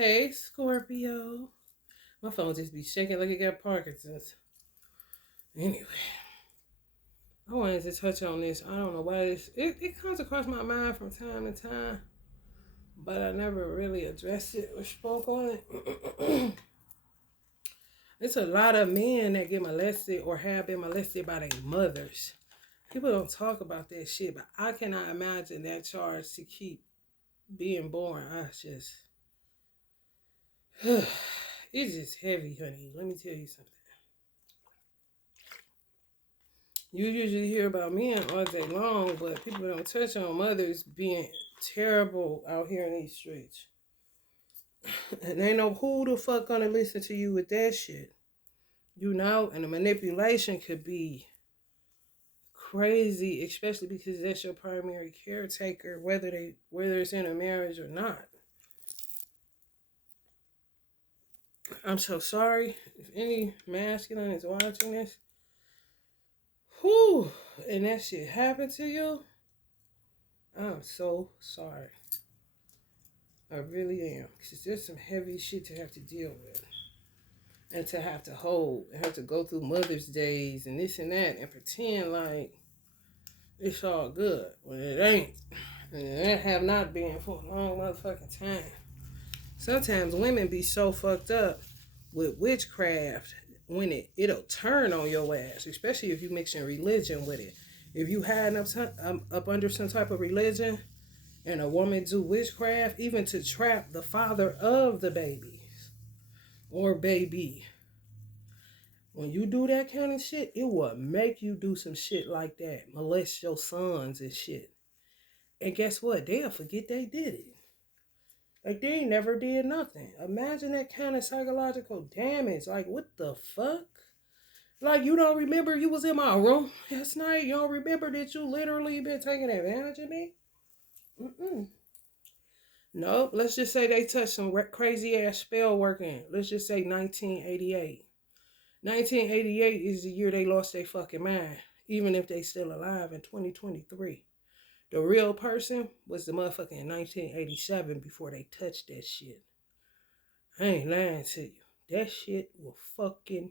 Hey, Scorpio. My phone just be shaking like it got Parkinson's. Anyway, I wanted to touch on this. I don't know why it comes across my mind from time to time, but I never really addressed it or spoke on it. It's a lot of men that get molested or have been molested by their mothers. People don't talk about that shit, but I cannot imagine that charge to keep being born. It's just heavy, honey. Let me tell you something. You usually hear about men all day long, but people don't touch on mothers being terrible out here in these streets. And they know who the fuck gonna listen to you with that shit. You know, and the manipulation could be crazy, especially because that's your primary caretaker, whether it's in a marriage or not. I'm so sorry if any masculine is watching this. Whew, and that shit happened to you. I'm so sorry. I really am. Because there's some heavy shit to have to deal with. And to have to hold. And have to go through Mother's Days and this and that. And pretend like it's all good. When it ain't. And it have not been for a long motherfucking time. Sometimes women be so fucked up with witchcraft when it'll turn on your ass. Especially if you mixing religion with it. If you hiding up under some type of religion and a woman do witchcraft, even to trap the father of the babies or baby. When you do that kind of shit, it will make you do some shit like that. Molest your sons and shit. And guess what? They'll forget they did it. Like they never did nothing. Imagine that kind of psychological damage. Like what the fuck? Like you don't remember you was in my room last night? You don't remember that you literally been taking advantage of me? Mm-mm. Nope. Let's just say they touched some crazy ass spell working. Let's just say 1988. 1988 is the year they lost their fucking mind, even if they still alive in 2023. The real person was the motherfucking 1987 before they touched that shit. I ain't lying to you. That shit will fucking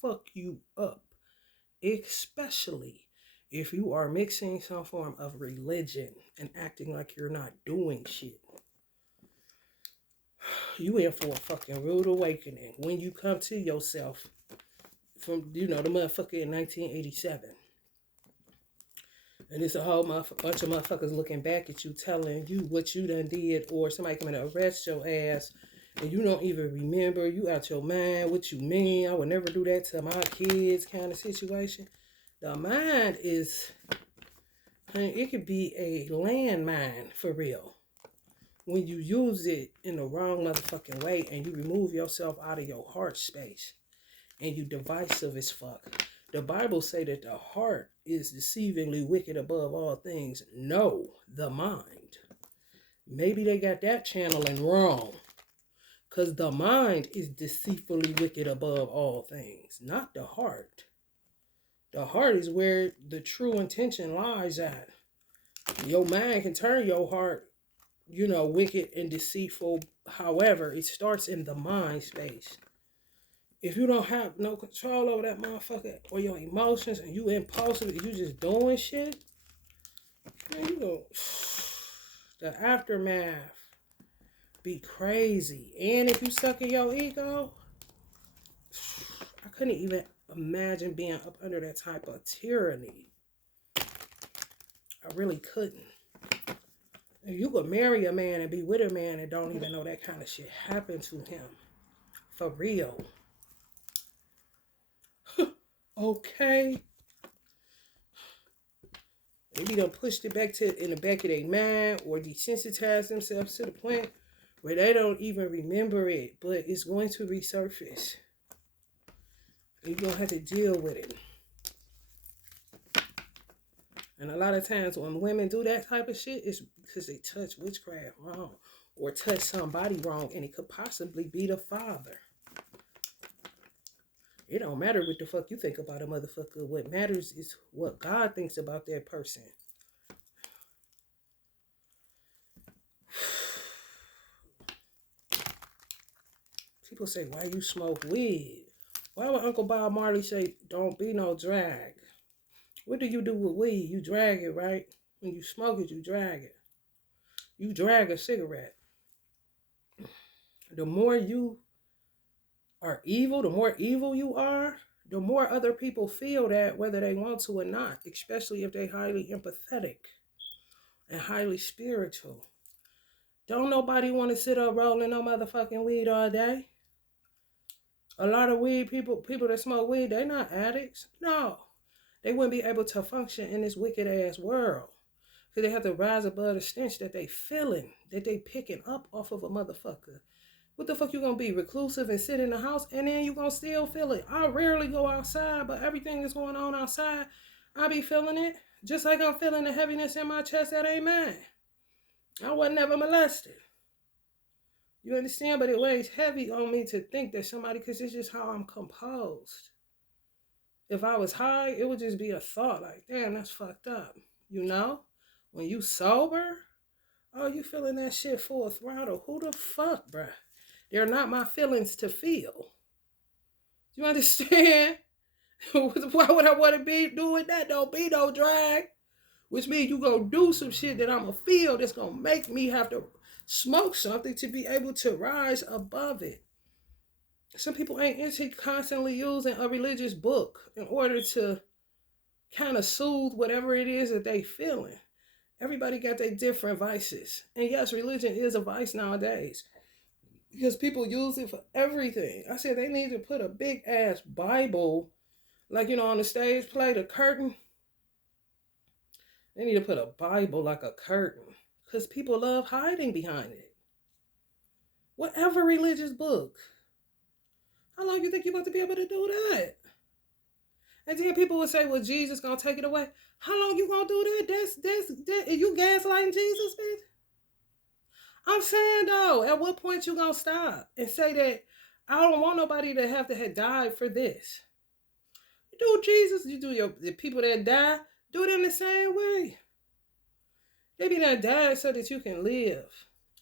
fuck you up. Especially if you are mixing some form of religion and acting like you're not doing shit. You in for a fucking rude awakening when you come to yourself from, the motherfucker in 1987. And it's a whole bunch of motherfuckers looking back at you, telling you what you done did, or somebody coming to arrest your ass, and you don't even remember. You out your mind. What you mean? I would never do that to my kids kind of situation. The mind is, it could be a landmine for real. When you use it in the wrong motherfucking way and you remove yourself out of your heart space and you divisive as fuck. The Bible say that the heart is deceivingly wicked above all things. No, the mind. Maybe they got that channeling wrong. Because the mind is deceitfully wicked above all things, not the heart. The heart is where the true intention lies at. Your mind can turn your heart, wicked and deceitful. However, it starts in the mind space. If you don't have no control over that motherfucker or your emotions and you impulsive, you just doing shit, man, the aftermath be crazy. And if you suck in your ego, I couldn't even imagine being up under that type of tyranny. I really couldn't. If you could marry a man and be with a man and don't even know that kind of shit happened to him. For real. Okay. Maybe they'll push it back in the back of their mind or desensitize themselves to the point where they don't even remember it, but it's going to resurface. You're going to have to deal with it. And a lot of times when women do that type of shit, it's because they touch witchcraft wrong or touch somebody wrong, and it could possibly be the father. It don't matter what the fuck you think about a motherfucker. What matters is what God thinks about that person. People say, why you smoke weed? Why would Uncle Bob Marley say, don't be no drag? What do you do with weed? You drag it, right? When you smoke it, you drag it. You drag a cigarette. The more you are evil, the more evil you are, the more other people feel that whether they want to or not, especially if they're highly empathetic and highly spiritual. Don't nobody want to sit up rolling no motherfucking weed all day. A lot of weed people that smoke weed, they're not addicts. No. They wouldn't be able to function in this wicked ass world. Because they have to rise above the stench that they feeling, that they picking up off of a motherfucker. What the fuck you gonna be, reclusive and sit in the house and then you gonna still feel it? I rarely go outside, but everything that's going on outside, I be feeling it. Just like I'm feeling the heaviness in my chest that ain't mine. I was never molested. You understand? But it weighs heavy on me to think that somebody, because it's just how I'm composed. If I was high, it would just be a thought like, damn, that's fucked up. You know? When you sober, oh, you feeling that shit full throttle. Who the fuck, bruh? They're not my feelings to feel. You understand? Why would I want to be doing that? Don't be no drag. Which means you gonna do some shit that I'm gonna feel that's gonna make me have to smoke something to be able to rise above it. Some people ain't into constantly using a religious book in order to kind of soothe whatever it is that they feeling. Everybody got their different vices. And yes, religion is a vice nowadays. Because people use it for everything. I said they need to put a big ass Bible, like, on the stage play, the curtain. They need to put a Bible like a curtain. Because people love hiding behind it. Whatever religious book. How long you think you're about to be able to do that? And then people would say, well, Jesus gonna take it away. How long you gonna do that? That's you gaslighting Jesus, bitch? I'm saying though, at what point you gonna stop and say that I don't want nobody to have died for this? You do Jesus, you do the people that die, do it in the same way. They be done died so that you can live,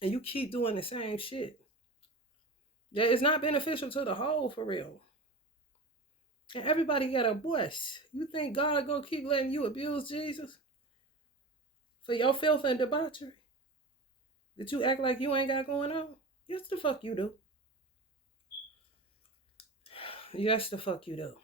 and you keep doing the same shit. That is not beneficial to the whole, for real. And everybody got a voice. You think God gonna keep letting you abuse Jesus for your filth and debauchery that you act like you ain't got going on? Yes, the fuck you do. Yes, the fuck you do.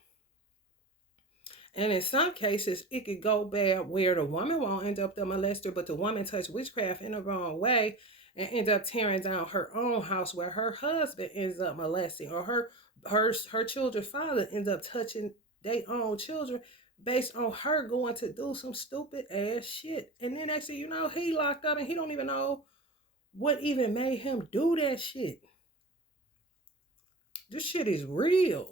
And in some cases, it could go bad where the woman won't end up the molester, but the woman touched witchcraft in the wrong way and end up tearing down her own house where her husband ends up molesting, or her children's father ends up touching their own children based on her going to do some stupid ass shit. And then next thing you know, he locked up and he don't even know what even made him do that shit. This shit is real.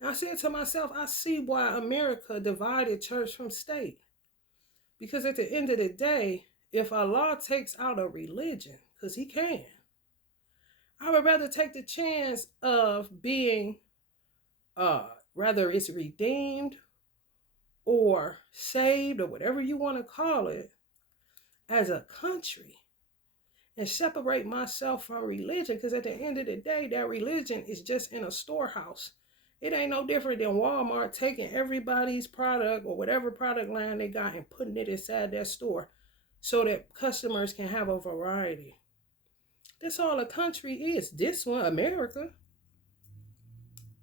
I said to myself, I see why America divided church from state. Because at the end of the day, if Allah takes out a religion, because he can, I would rather take the chance of being, rather it's redeemed or saved or whatever you want to call it, as a country, and separate myself from religion. Because at the end of the day, that religion is just in a storehouse. It ain't no different than Walmart taking everybody's product or whatever product line they got and putting it inside that store so that customers can have a variety. That's all a country is. This one, America.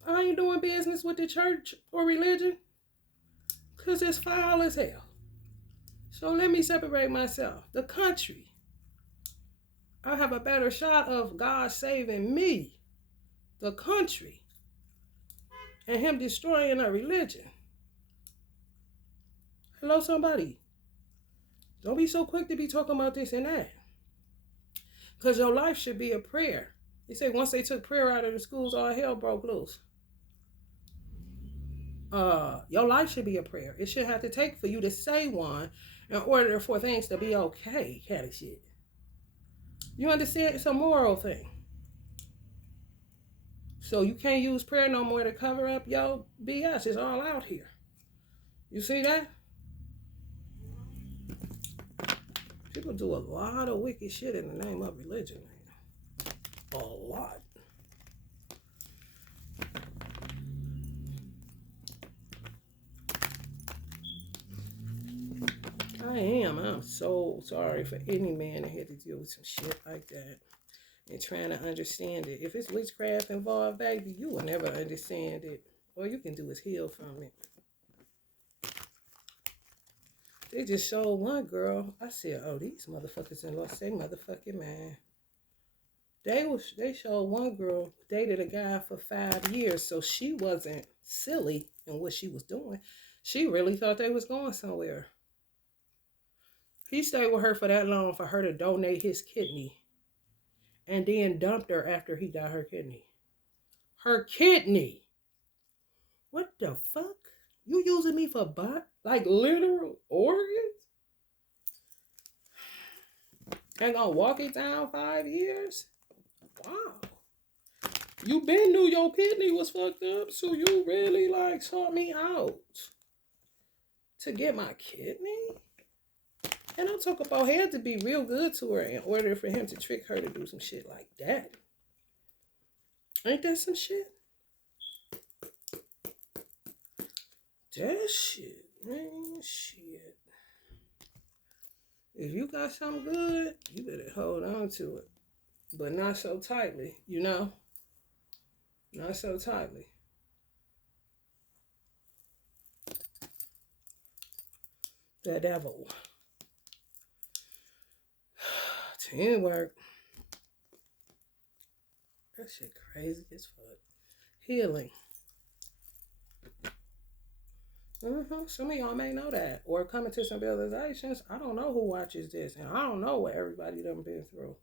I ain't doing business with the church or religion because it's foul as hell. So let me separate myself. The country. I have a better shot of God saving me, the country, and him destroying a religion. Hello, somebody. Don't be so quick to be talking about this and that. Because your life should be a prayer. They say once they took prayer out of the schools, all hell broke loose. Your life should be a prayer. It should have to take for you to say one in order for things to be okay, kind of shit. You understand? It's a moral thing. So you can't use prayer no more to cover up your BS. It's all out here. You see that? People do a lot of wicked shit in the name of religion. A lot. I am. I'm so sorry for any man that had to deal with some shit like that and trying to understand it. If it's witchcraft involved, baby, you will never understand it. All you can do is heal from it. They just showed one girl. I said, "Oh, these motherfuckers in lost their motherfucking mind." They showed one girl dated a guy for 5 years, so she wasn't silly in what she was doing. She really thought they was going somewhere. He stayed with her for that long for her to donate his kidney, and then dumped her after he got her kidney. Her kidney. What the fuck? You using me for like literal organs? And gonna walk it down 5 years? Wow. You been knew your kidney was fucked up, so you really like sought me out to get my kidney? And I'm talking about he had to be real good to her in order for him to trick her to do some shit like that. Ain't that some shit? That shit, man, shit. If you got something good, you better hold on to it. But not so tightly, you know? Not so tightly. The devil. Teamwork. That shit crazy as fuck. Healing. Some of y'all may know that. Or coming to some realizations. I don't know who watches this. And I don't know what everybody done been through.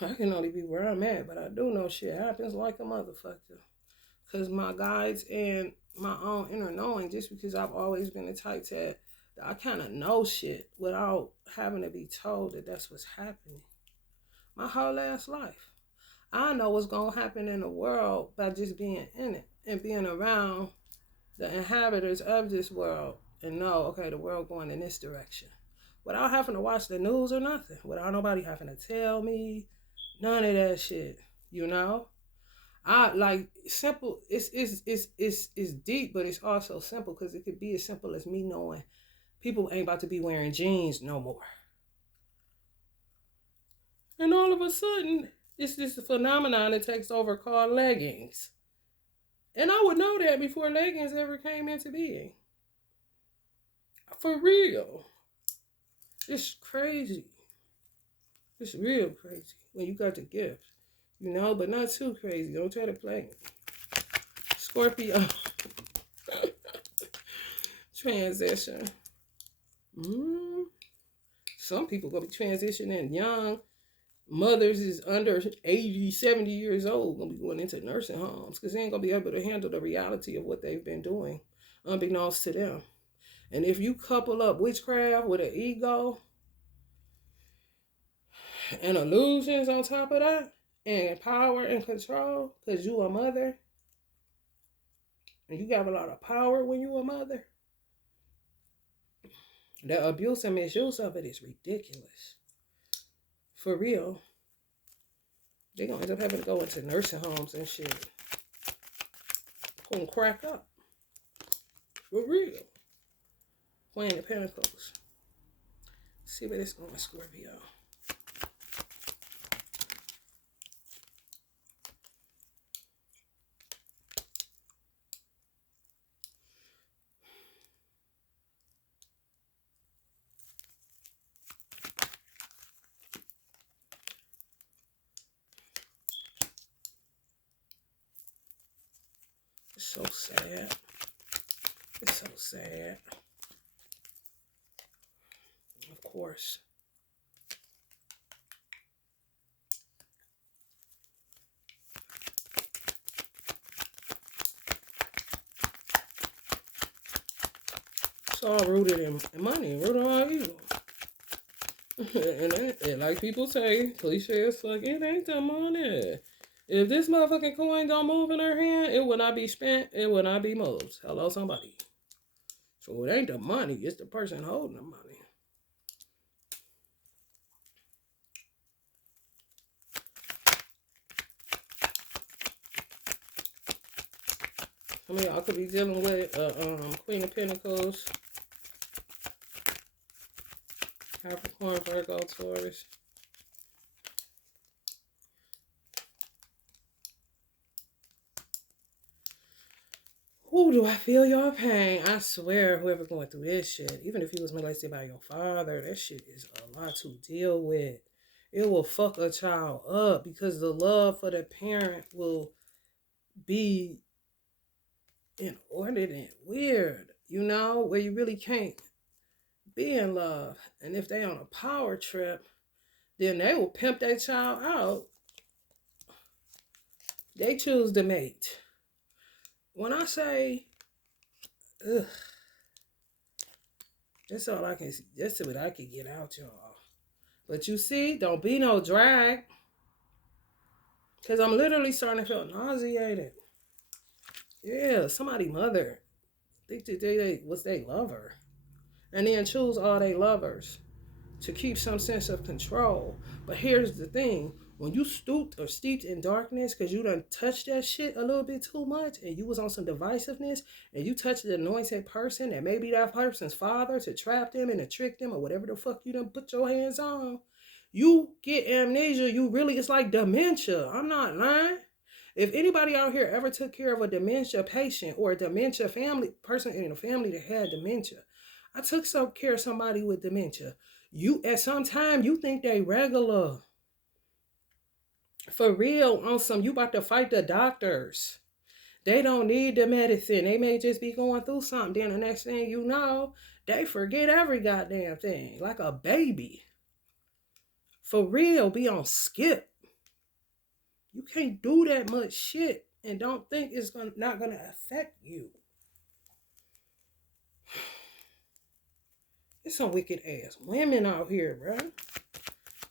I can only be where I'm at. But I do know shit happens like a motherfucker. Because my guides and my own inner knowing, just because I've always been the type that I kind of know shit without having to be told that that's what's happening. My whole ass life. I know what's going to happen in the world by just being in it and being around the inhabitants of this world and know, okay, the world going in this direction. Without having to watch the news or nothing. Without nobody having to tell me. None of that shit. You know? I like simple. It's deep, but it's also simple because it could be as simple as me knowing people ain't about to be wearing jeans no more, and all of a sudden it's this phenomenon that takes over called leggings, and I would know that before leggings ever came into being. For real, it's crazy. It's real crazy when you got the gift, you know, but not too crazy. Don't try to play me. Scorpio. Transition. Some people gonna be transitioning young. Mothers is under 80, 70 years old gonna be going into nursing homes because they ain't gonna be able to handle the reality of what they've been doing, unbeknownst to them. And if you couple up witchcraft with an ego and illusions on top of that, and power and control, because you a mother, and you got a lot of power when you a mother, the abuse and misuse of it is ridiculous. For real. They're going to end up having to go into nursing homes and shit. Gonna crack up. For real. Queen of Pentacles. See where this going, Scorpio. It's so sad. It's so sad. Of course. It's all rooted in money, rooted on evil. and like people say, cliche as fuck, it ain't the money. If this motherfucking coin don't move in her hand, it will not be spent, it will not be moved. Hello, somebody. So it ain't the money, it's the person holding the money. Some of y'all could be dealing with Queen of Pentacles, Capricorn, Virgo, Taurus. Ooh, do I feel your pain? I swear, whoever going through this shit, even if you was molested by your father, that shit is a lot to deal with. It will fuck a child up because the love for the parent will be inordinate and weird, you know, where you really can't be in love. And if they on a power trip, then they will pimp their child out. They choose the mate. When I say, ugh, that's all I can see. That's what I can get out, y'all. But you see, don't be no drag. Because I'm literally starting to feel nauseated. Yeah, somebody mother think that they was they lover. And then choose all they lovers to keep some sense of control. But here's the thing. When you stooped or steeped in darkness because you done touched that shit a little bit too much and you was on some divisiveness and you touched the anointed person and maybe that person's father to trap them and to trick them or whatever the fuck you done put your hands on, you get amnesia. You really, it's like dementia. I'm not lying. If anybody out here ever took care of a dementia patient or a dementia family person in a family that had dementia, I took some care of somebody with dementia. You at some time you think they regular. For real, on some you about to fight the doctors. They don't need the medicine. They may just be going through something. Then the next thing you know, they forget every goddamn thing. Like a baby. For real, be on skip. You can't do that much shit and don't think it's not gonna affect you. There's some wicked ass women out here, bro.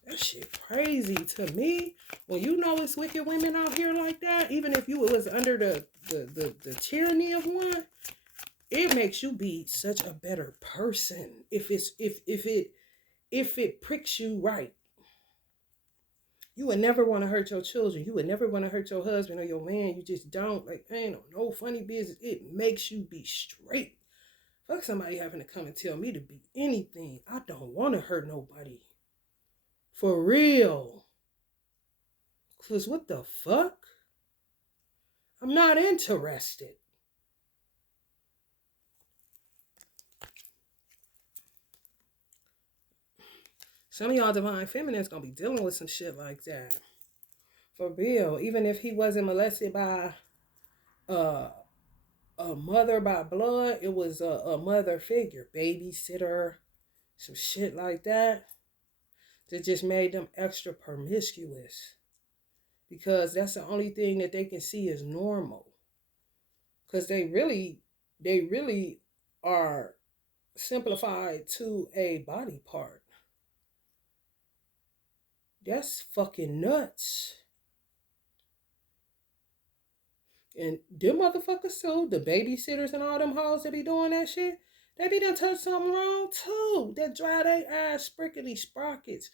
That shit crazy to me. When you know it's wicked women out here like that, even if you was under the tyranny of one, it makes you be such a better person if it pricks you right. You would never want to hurt your children. You would never want to hurt your husband or your man. You just don't. Like, ain't no funny business. It makes you be straight. Fuck somebody having to come and tell me to be anything. I don't want to hurt nobody. For real. Cause what the fuck? I'm not interested. Some of y'all divine feminines gonna be dealing with some shit like that. For real. Even if he wasn't molested by uh, a mother by blood, it was a mother figure, babysitter, some shit like that. That just made them extra promiscuous. Because that's the only thing that they can see is normal. Because they really are simplified to a body part. That's fucking nuts. And them motherfuckers too, the babysitters and all them hoes that be doing that shit, they be done touch something wrong too. That dry they ass sprickly sprockets.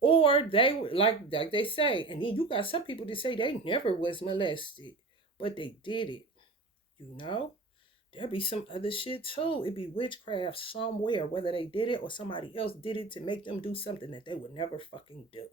Or they were like they say, and then you got some people that say they never was molested, but they did it. You know? There be some other shit too. It be witchcraft somewhere, whether they did it or somebody else did it to make them do something that they would never fucking do.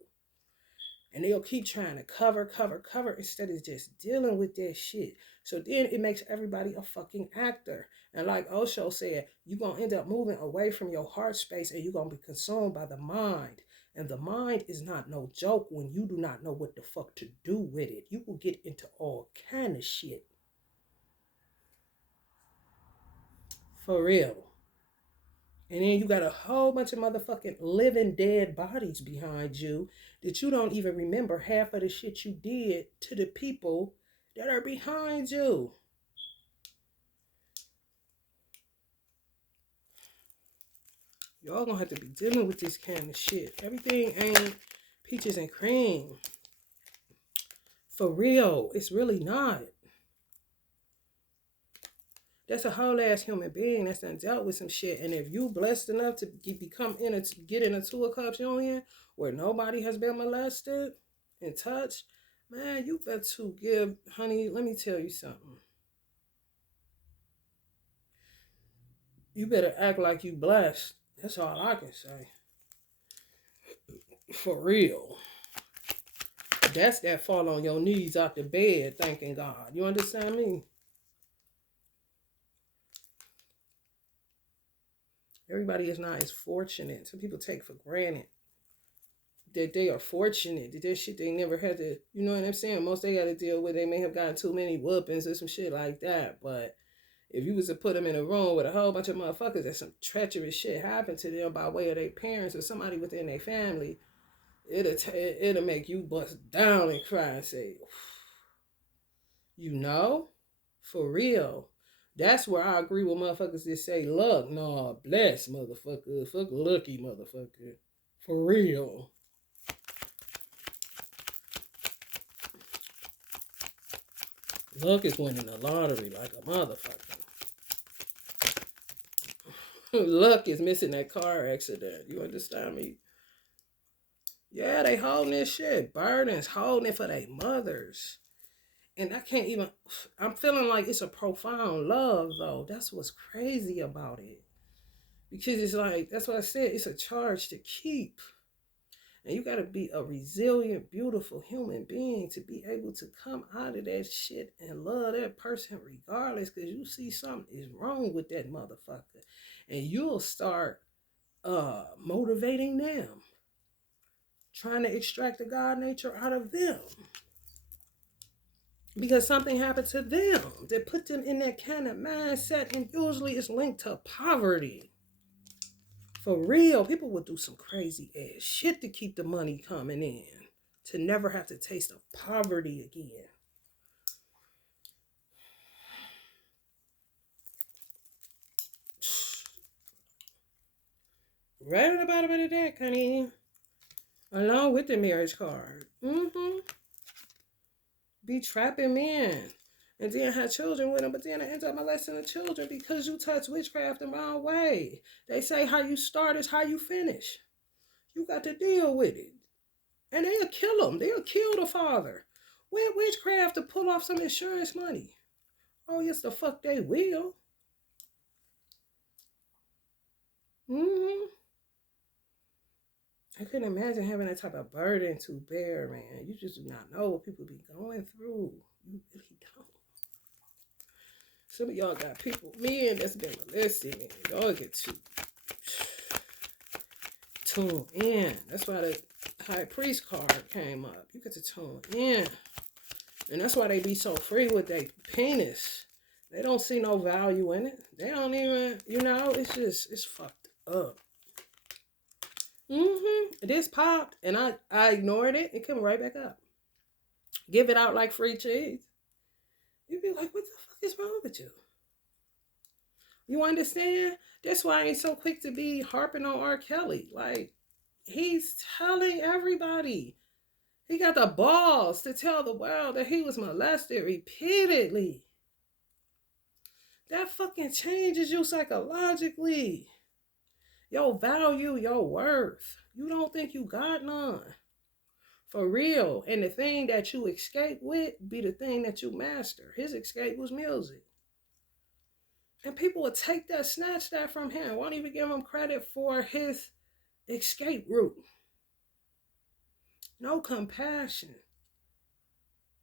And they'll keep trying to cover instead of just dealing with that shit. So then it makes everybody a fucking actor. And like Osho said, you're going to end up moving away from your heart space and you're going to be consumed by the mind. And the mind is not no joke when you do not know what the fuck to do with it. You will get into all kind of shit. For real. And then you got a whole bunch of motherfucking living dead bodies behind you that you don't even remember half of the shit you did to the people that are behind you. Y'all gonna have to be dealing with this kind of shit. Everything ain't peaches and cream. For real, it's really not. That's a whole ass human being that's done dealt with some shit. And if you blessed enough to get in a Two of Cups union where nobody has been molested and touched, man, you better to give, honey, let me tell you something. You better act like you blessed. That's all I can say. For real. That's that fall on your knees out the bed thanking God. You understand me? Everybody is not as fortunate. Some people take for granted that they are fortunate, that shit they never had to, you know what I'm saying? Most they got to deal with, they may have gotten too many whoopings or some shit like that. But if you was to put them in a room with a whole bunch of motherfuckers that some treacherous shit happened to them by way of their parents or somebody within their family, it'll make you bust down and cry and say, you know, for real. That's where I agree with motherfuckers that say luck. No, bless motherfucker. Fuck lucky motherfucker. For real. Luck is winning the lottery like a motherfucker. Luck is missing that car accident. You understand me? Yeah, they holding this shit. Burdens holding it for their mothers. And I can't even, I'm feeling like it's a profound love though. That's what's crazy about it. Because it's like, that's what I said, it's a charge to keep. And you got to be a resilient, beautiful human being to be able to come out of that shit and love that person regardless, because you see something is wrong with that motherfucker. And you'll start motivating them, trying to extract the God nature out of them. Because something happened to them that put them in that kind of mindset, and usually it's linked to poverty. For real, people would do some crazy ass shit to keep the money coming in, to never have to taste of poverty again. Right at the bottom of the deck, honey. Along with the marriage card. Be trapping men. And then have children with them, but then I end up molesting the children because you touch witchcraft the wrong way. They say how you start is how you finish. You got to deal with it. And they'll kill them. They'll kill the father with witchcraft to pull off some insurance money. Oh, yes, the fuck they will. I couldn't imagine having that type of burden to bear, man. You just do not know what people be going through. You really don't. Some of y'all got people, men that's been molested, man. Y'all get to tune in. That's why the high priest card came up. You get to tune in. And that's why they be so free with their penis. They don't see no value in it. They don't even, it's fucked up. This popped, and I ignored it. It came right back up. Give it out like free cheese. You'd be like, what the fuck is wrong with you? You understand? That's why I ain't so quick to be harping on R. Kelly. Like, he's telling everybody. He got the balls to tell the world that he was molested repeatedly. That fucking changes you psychologically. Your value, your worth. You don't think you got none. For real. And the thing that you escape with be the thing that you master. His escape was music. And people would take that, snatch that from him. Won't even give him credit for his escape route. No compassion.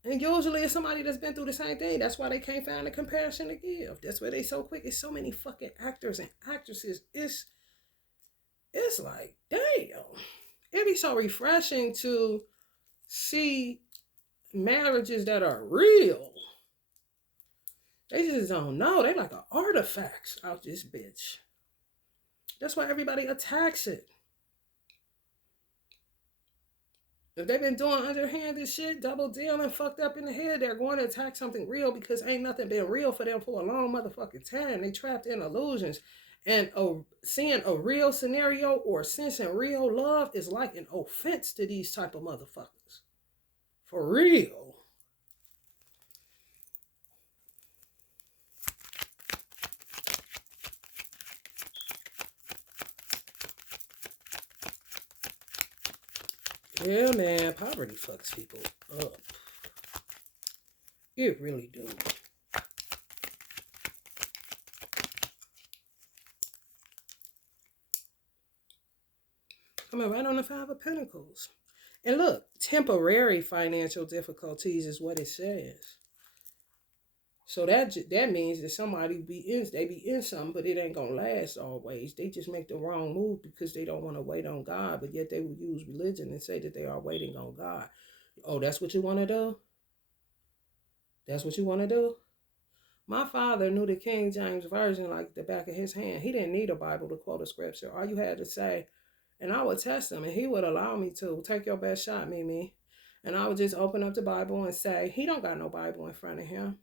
And usually it's somebody that's been through the same thing. That's why they can't find the compassion to give. That's why they so quick. It's so many fucking actors and actresses. It's like, damn. It'd be so refreshing to see marriages that are real. They just don't know. They like artifacts out this bitch. That's why everybody attacks it. If they've been doing underhanded shit, double dealing, fucked up in the head, they're going to attack something real because ain't nothing been real for them for a long motherfucking time. They trapped in illusions. And seeing a real scenario or sensing real love is like an offense to these type of motherfuckers. For real. Yeah, man, poverty fucks people up. It really do. Coming right on the Five of Pentacles. And look, temporary financial difficulties is what it says. So that means that somebody be in something, but it ain't gonna last always. They just make the wrong move because they don't want to wait on God, but yet they will use religion and say that they are waiting on God. Oh, that's what you want to do? That's what you want to do? My father knew the King James Version like the back of his hand. He didn't need a Bible to quote a scripture. All you had to say, and I would test him, and he would allow me to. Take your best shot, Mimi. And I would just open up the Bible and say, he don't got no Bible in front of him.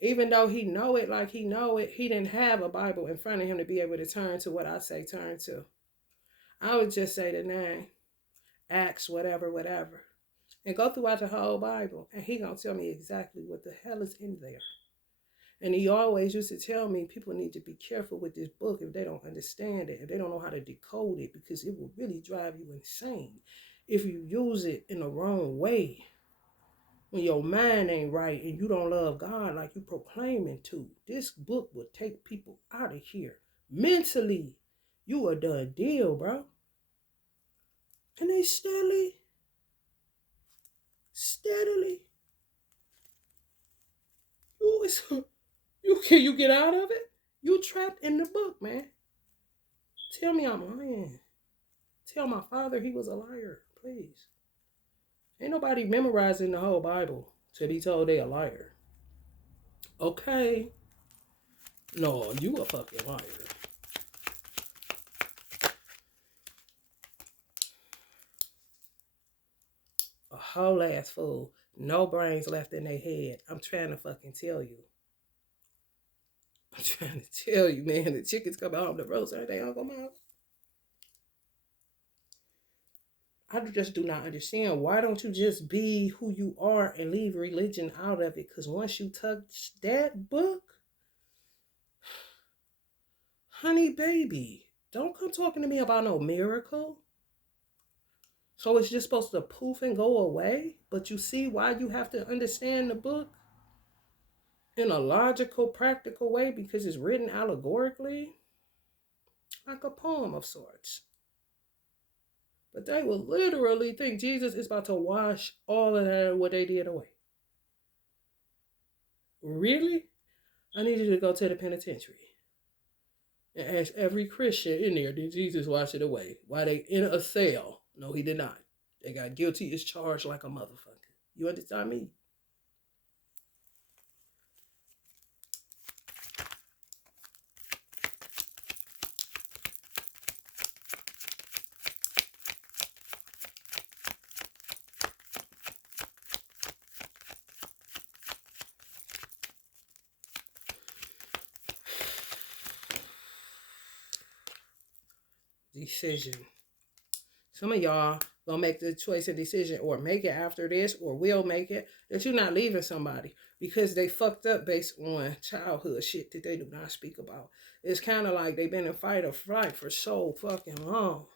Even though he know it like he know it, he didn't have a Bible in front of him to be able to turn to what I say turn to. I would just say the name, Acts, whatever, whatever, and go throughout the whole Bible, and he gonna tell me exactly what the hell is in there. And he always used to tell me people need to be careful with this book if they don't understand it, if they don't know how to decode it, because it will really drive you insane if you use it in the wrong way. When your mind ain't right and you don't love God like you proclaiming to, this book will take people out of here. Mentally, you a done deal, bro. And they steadily, you get out of it? You trapped in the book, man. Tell me I'm lying. Tell my father he was a liar, please. Ain't nobody memorizing the whole Bible to be told they a liar. Okay. No, you a fucking liar. A whole ass fool. No brains left in their head. I'm trying to fucking tell you. I'm trying to tell you, man. The chickens come home the roast every day, Uncle Mom. I just do not understand. Why don't you just be who you are and leave religion out of it? Because once you touch that book, honey baby, don't come talking to me about no miracle. So it's just supposed to poof and go away? But you see why you have to understand the book in a logical, practical way, because it's written allegorically, like a poem of sorts. But they will literally think Jesus is about to wash all of that, what they did, away. Really? I need you to go to the penitentiary and ask every Christian in there, did Jesus wash it away? Why they in a cell? No, he did not. They got guilty as charged like a motherfucker. You understand me? Decision. Some of y'all gonna make the choice and decision, or make it after this, or will make it, that you're not leaving somebody because they fucked up based on childhood shit that they do not speak about. It's kind of like they've been in fight or flight for so fucking long,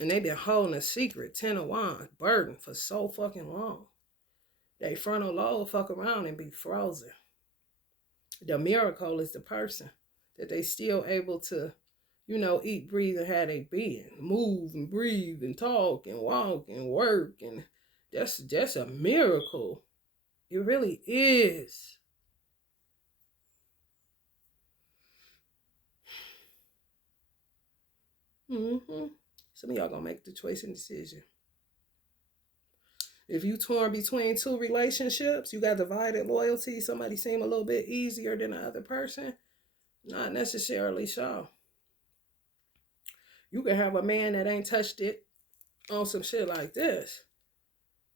and they've been holding a secret 10 of Wands burden for so fucking long. They frontal lobe fuck around and be frozen. The miracle is the person that they still able to, eat, breathe, and have a being, move and breathe and talk and walk and work, and that's a miracle. It really is. Some of y'all gonna make the choice and decision. If you torn between two relationships, you got divided loyalty, somebody seem a little bit easier than the other person, not necessarily so. You can have a man that ain't touched it on some shit like this,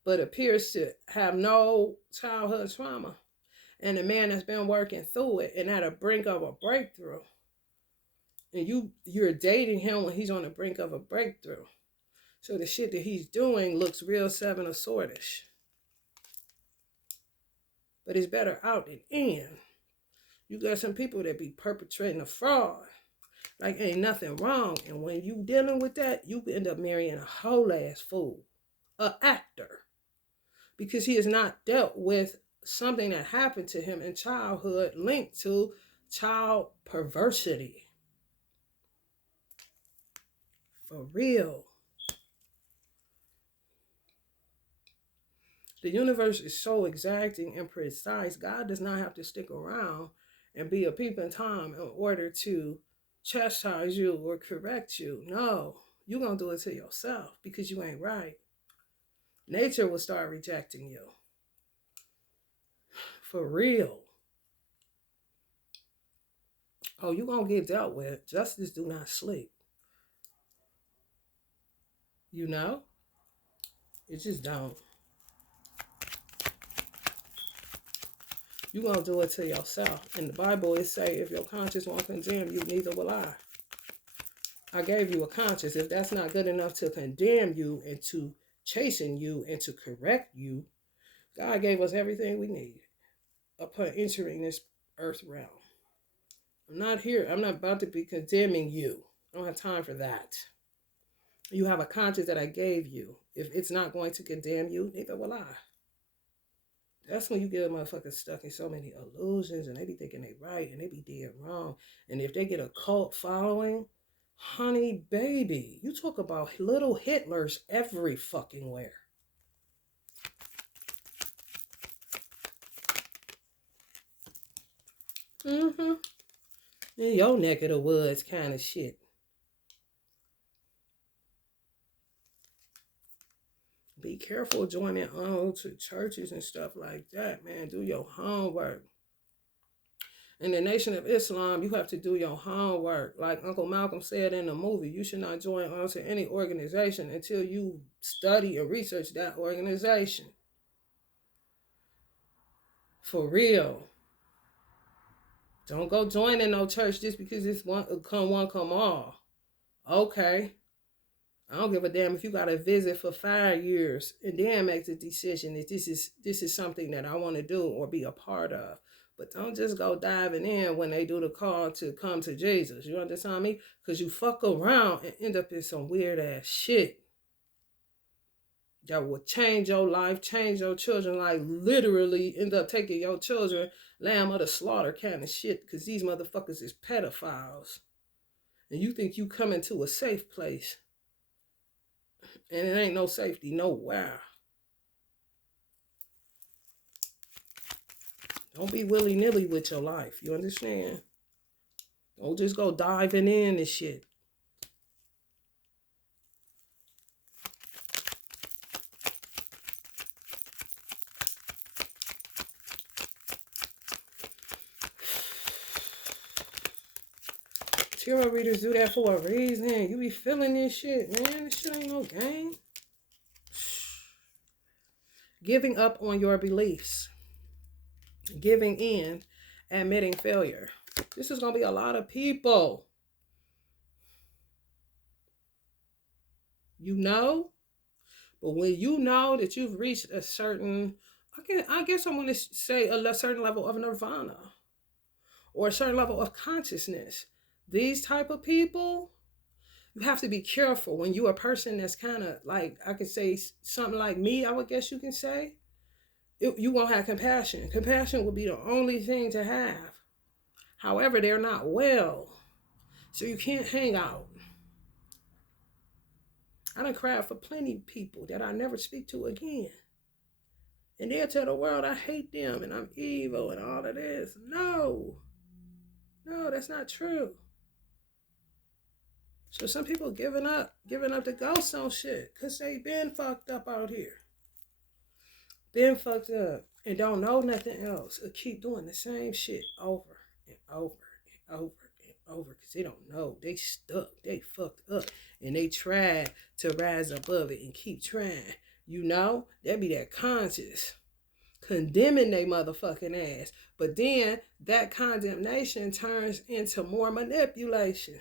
but appears to have no childhood trauma. And a man that's been working through it and at a brink of a breakthrough. And you're dating him when he's on the brink of a breakthrough. So the shit that he's doing looks real Seven of Swordish. But it's better out than in. You got some people that be perpetrating a fraud. Like ain't nothing wrong. And when you dealing with that, you end up marrying a whole ass fool. A actor. Because he has not dealt with something that happened to him in childhood linked to child perversity. For real. The universe is so exacting and precise. God does not have to stick around and be a peep in time in order to chastise you or correct you. No, you're going to do it to yourself because you ain't right. Nature will start rejecting you. For real. Oh, you're going to get dealt with. Justice do not sleep. You know? It just don't. You're going to do it to yourself. In the Bible, it say, if your conscience won't condemn you, neither will I. I gave you a conscience. If that's not good enough to condemn you and to chasten you and to correct you, God gave us everything we need upon entering this earth realm. I'm not here. I'm not about to be condemning you. I don't have time for that. You have a conscience that I gave you. If it's not going to condemn you, neither will I. That's when you get a motherfucker stuck in so many illusions and they be thinking they right and they be dead wrong. And if they get a cult following, honey baby, you talk about little Hitlers every fucking where. In your neck of the woods kind of shit. Be careful joining on to churches and stuff like that, man. Do your homework. In the Nation of Islam, you have to do your homework. Like Uncle Malcolm said in the movie, you should not join on to any organization until you study and research that organization. For real. Don't go joining no church just because it's one come all. Okay. I don't give a damn if you got to visit for 5 years and then make the decision that this is something that I want to do or be a part of. But don't just go diving in when they do the call to come to Jesus. You understand me? Because you fuck around and end up in some weird ass shit that will change your life, change your children's life, literally end up taking your children, lamb of the slaughter kind of shit, because these motherfuckers is pedophiles. And you think you coming to a safe place. And it ain't no safety nowhere. Don't be willy-nilly with your life. You understand? Don't just go diving in and shit. Tarot readers do that for a reason. You be feeling this shit, man. This shit ain't no game. Giving up on your beliefs. Giving in. Admitting failure. This is going to be a lot of people. You know? But when you know that you've reached a certain, I guess I'm going to say a certain level of nirvana. Or a certain level of consciousness. These type of people, you have to be careful when you're a person that's kind of like, I could say something like me, I would guess you can say. You won't have compassion. Compassion will be the only thing to have. However, they're not well. So you can't hang out. I done cried for plenty of people that I never speak to again. And they'll tell the world I hate them and I'm evil and all of this. No, that's not true. So some people giving up the ghost on shit because they been fucked up out here. Been fucked up and don't know nothing else. Or keep doing the same shit over and over and over and over because they don't know. They stuck. They fucked up. And they tried to rise above it and keep trying. You know? That be that conscious. Condemning they motherfucking ass. But then that condemnation turns into more manipulation.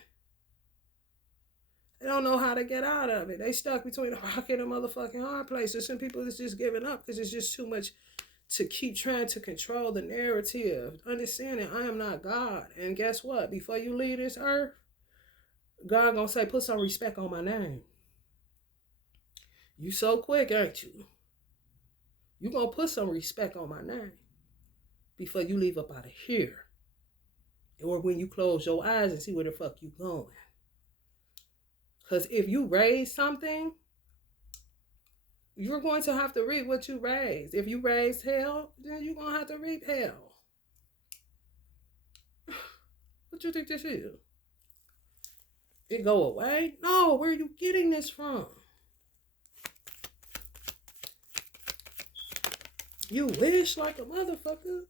They don't know how to get out of it. They stuck between a rock and a motherfucking hard place. There's some people that's just giving up because it's just too much to keep trying to control the narrative. Understanding I am not God. And guess what? Before you leave this earth, God gonna say, put some respect on my name. You so quick, ain't you? You gonna put some respect on my name before you leave up out of here. Or when you close your eyes and see where the fuck you going. Because if you raise something, you're going to have to reap what you raise. If you raise hell, then you're going to have to reap hell. What you think this is? It go away? No, where are you getting this from? You wish like a motherfucker.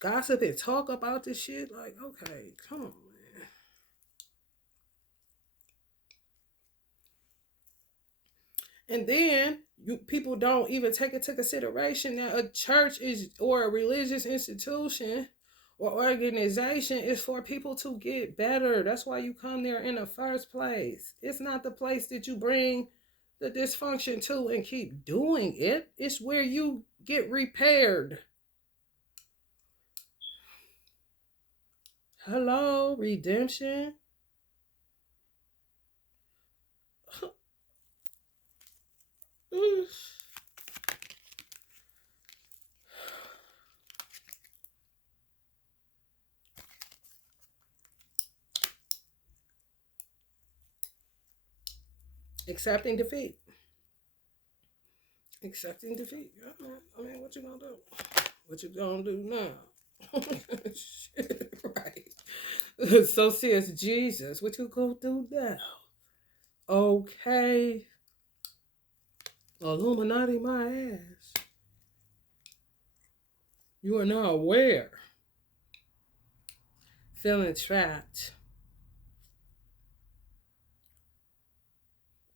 Gossip and talk about this shit. Like, okay, come on, man. And then people don't even take into consideration that a church is or a religious institution or organization is for people to get better. That's why you come there in the first place. It's not the place that you bring the dysfunction to and keep doing it. It's where you get repaired. Hello, redemption. Accepting defeat. Accepting defeat. I mean, what you gonna do? What you gonna do now? Shit, right. So says Jesus. What you gonna do now? Okay. Illuminati my ass. You are now aware. Feeling trapped.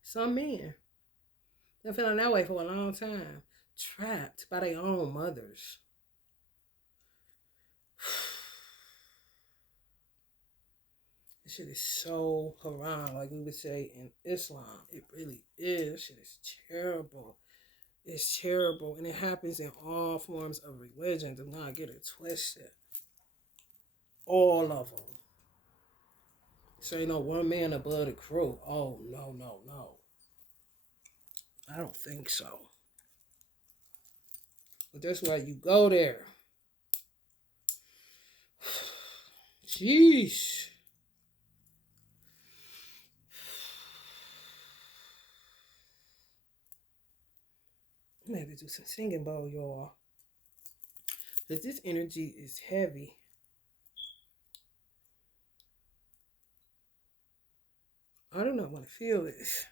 Some men, they're feeling that way for a long time. Trapped by their own mothers. This shit is so haram, like we would say in Islam. It really is. This shit is terrible. It's terrible. And it happens in all forms of religion. Do not get it twisted. All of them. So, you know, one man above the crew. Oh, no, no, no. I don't think so. But that's why you go there. Jeez. Maybe do some singing bowl, y'all. Because this energy is heavy. I do not want to feel this.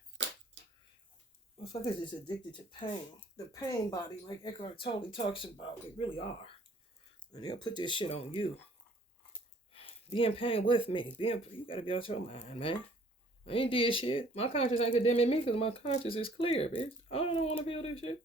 Motherfuckers is addicted to pain. The pain body, like Eckhart Tolle talks about, they really are. And they'll put this shit on you. Be in pain with me. You gotta be out your mind, man. I ain't did shit. My conscience ain't condemning me because my conscience is clear, bitch. I don't want to feel this shit.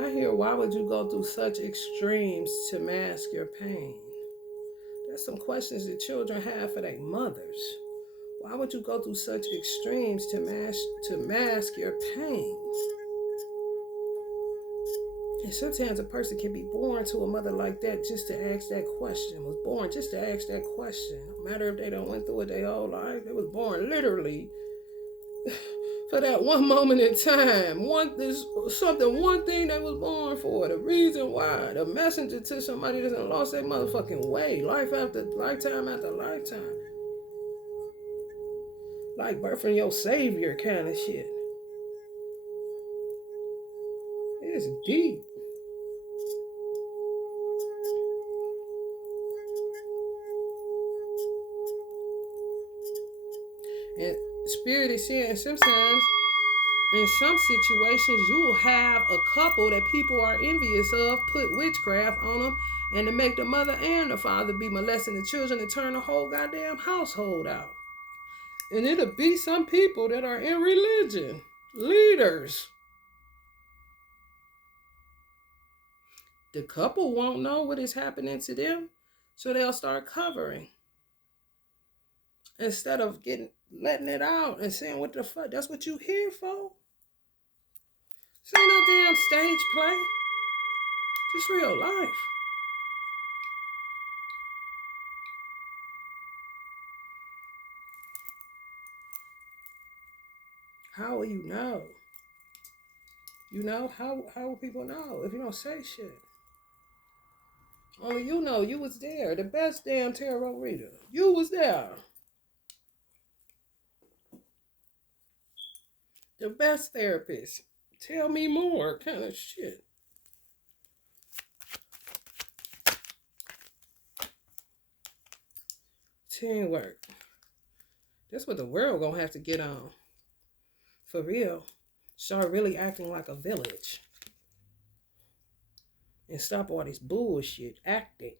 I hear, why would you go through such extremes to mask your pain? That's some questions that children have for their mothers. Why would you go through such extremes to mask your pain? And sometimes a person can be born to a mother like that just to ask that question. Was born just to ask that question. No matter if they don't went through it their whole life. They was born literally for that one moment in time. One thing they was born for. The reason why. The messenger to somebody that's lost their motherfucking way. Life after lifetime after lifetime. Like birthing your savior kind of shit. It's deep. And Spirit is saying sometimes, in some situations, you will have a couple that people are envious of, put witchcraft on them, and to make the mother and the father be molesting the children and turn the whole goddamn household out. And it'll be some people that are in religion, leaders. The couple won't know what is happening to them, so they'll start covering instead of letting it out and saying, "What the fuck? That's what you here for? This ain't no damn stage play. Just real life." How will you know? You know how will people know if you don't say shit? Only you know you was there. The best damn tarot reader. You was there. The best therapist. Tell me more kind of shit. Teamwork. That's what the world gonna have to get on. For real. Start really acting like a village. And stop all this bullshit acting.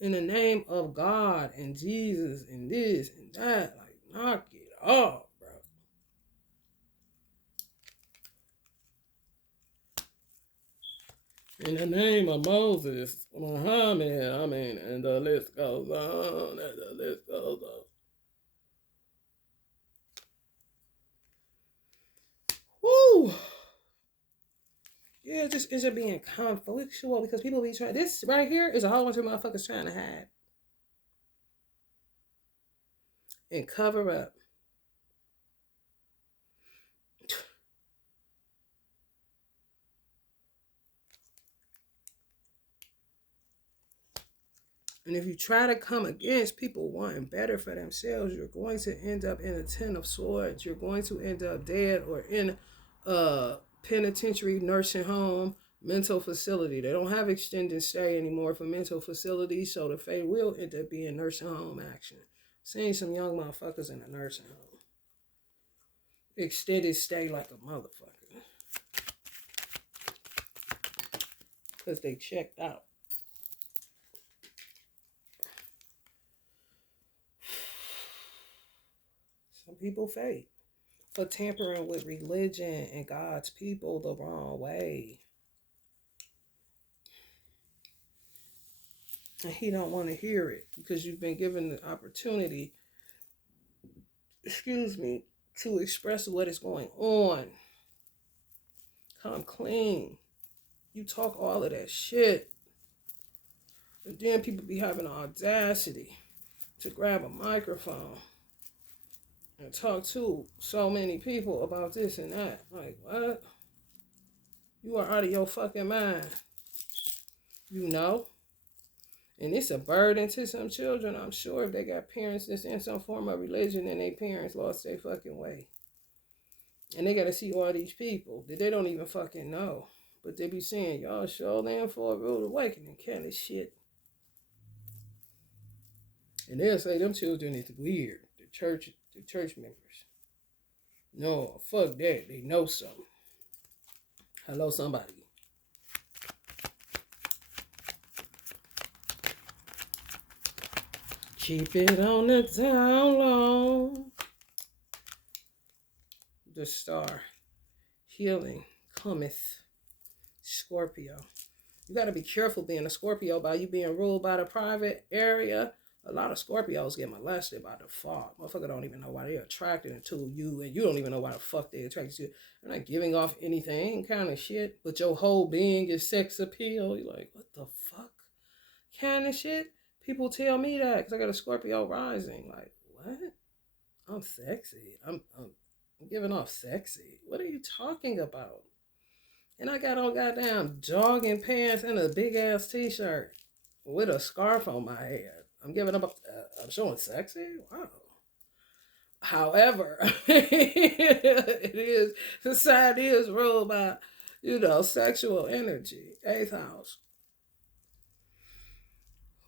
In the name of God and Jesus and this and that. Like, knock it off, bro. In the name of Moses, Muhammad, I mean, and the list goes on, and the list goes on. Woo! Yeah, it just ends up being conflictual because people be trying. This right here is a whole bunch of motherfuckers trying to hide and cover up. And if you try to come against people wanting better for themselves, you're going to end up in a 10 of swords. You're going to end up dead or in a penitentiary, nursing home, mental facility. They don't have extended stay anymore for mental facilities, so the fate will end up being nursing home action. Seeing some young motherfuckers in a nursing home. Extended stay like a motherfucker. Because they checked out. Some people fake for tampering with religion and God's people the wrong way. And he don't want to hear it because you've been given the opportunity, to express what is going on. Come clean. You talk all of that shit. And then people be having the audacity to grab a microphone and talk to so many people about this and that. Like, what? You are out of your fucking mind. You know? And it's a burden to some children, I'm sure, if they got parents that's in some form of religion and their parents lost their fucking way. And they got to see all these people that they don't even fucking know. But they be saying, y'all show them for a rude awakening kind of shit. And they'll say them children is weird. The church members. No, fuck that. They know something. Hello, somebody. Keep it on the down low. The star. Healing cometh. Scorpio. You got to be careful being a Scorpio by you being ruled by the private area. A lot of Scorpios get molested by default. Motherfucker don't even know why they're attracted to you, and you don't even know why the fuck they're attracted to you. They're not giving off anything kind of shit, but your whole being is sex appeal. You're like, what the fuck kind of shit? People tell me that because I got a Scorpio rising. Like, what? I'm sexy. I'm giving off sexy. What are you talking about? And I got on goddamn jogging pants and a big ass t-shirt with a scarf on my head. I'm giving up. I'm showing sexy. Wow. However, it is society is ruled by, sexual energy. Eighth house.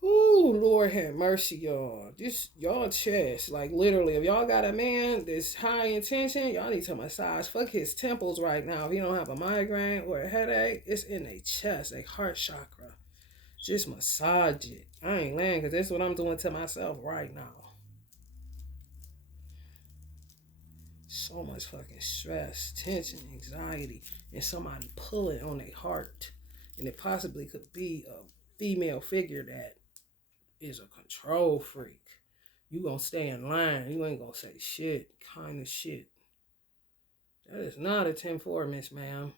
Ooh, Lord have mercy, y'all. Just y'all chest, like literally, if y'all got a man that's high intention, y'all need to massage. Fuck his temples right now. If he don't have a migraine or a headache, it's in their chest, their heart chakra. Just massage it. I ain't lying because that's what I'm doing to myself right now. So much fucking stress, tension, anxiety, and somebody pulling on their heart. And it possibly could be a female figure that is a control freak. You gonna stay in line. You ain't gonna say shit. Kind of shit. That is not a 10-4, Miss Ma'am.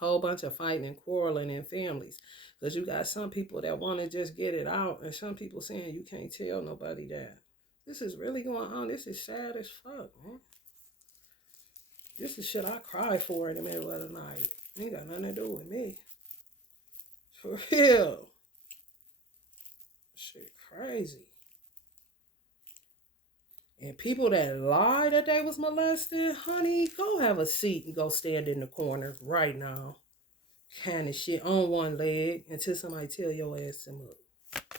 Whole bunch of fighting and quarreling in families. Because you got some people that want to just get it out, and some people saying you can't tell nobody that. This is really going on. This is sad as fuck, man. This is shit I cry for in the middle of the night. Ain't got nothing to do with me. For real. Shit crazy. And people that lie that they was molested, honey, go have a seat and go stand in the corner right now. Kind of shit on one leg until somebody tell your ass to move.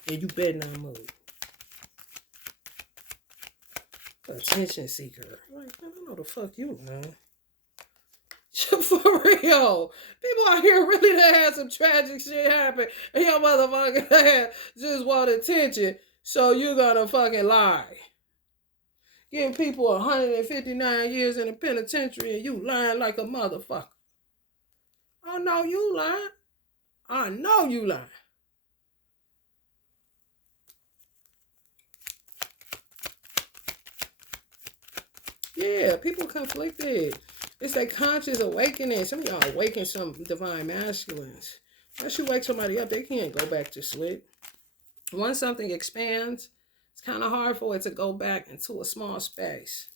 And you better not move. Attention seeker. Like, I don't know the fuck you, man. For real. People out here really that had some tragic shit happen. And your motherfucking ass just want attention. So you gonna fucking lie. Giving people 159 years in the penitentiary and you lying like a motherfucker. I know you lying. I know you lying. Yeah, people conflicted. It's a conscious awakening. Some of y'all awaken some divine masculines. Once you wake somebody up, they can't go back to sleep. Once something expands, it's kind of hard for it to go back into a small space.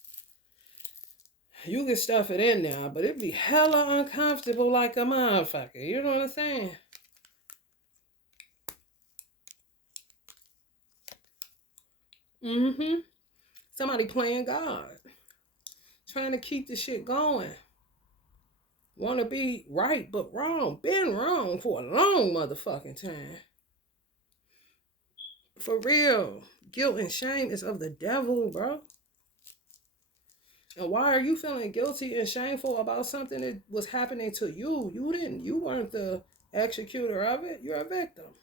You can stuff it in there, but it'd be hella uncomfortable like a motherfucker. You know what I'm saying? Mm-hmm. Somebody playing God. Trying to keep the shit going. Want to be right, but wrong. Been wrong for a long motherfucking time. For real. Guilt and shame is of the devil, bro. And why are you feeling guilty and shameful about something that was happening to you? You weren't the executor of it. You're a victim.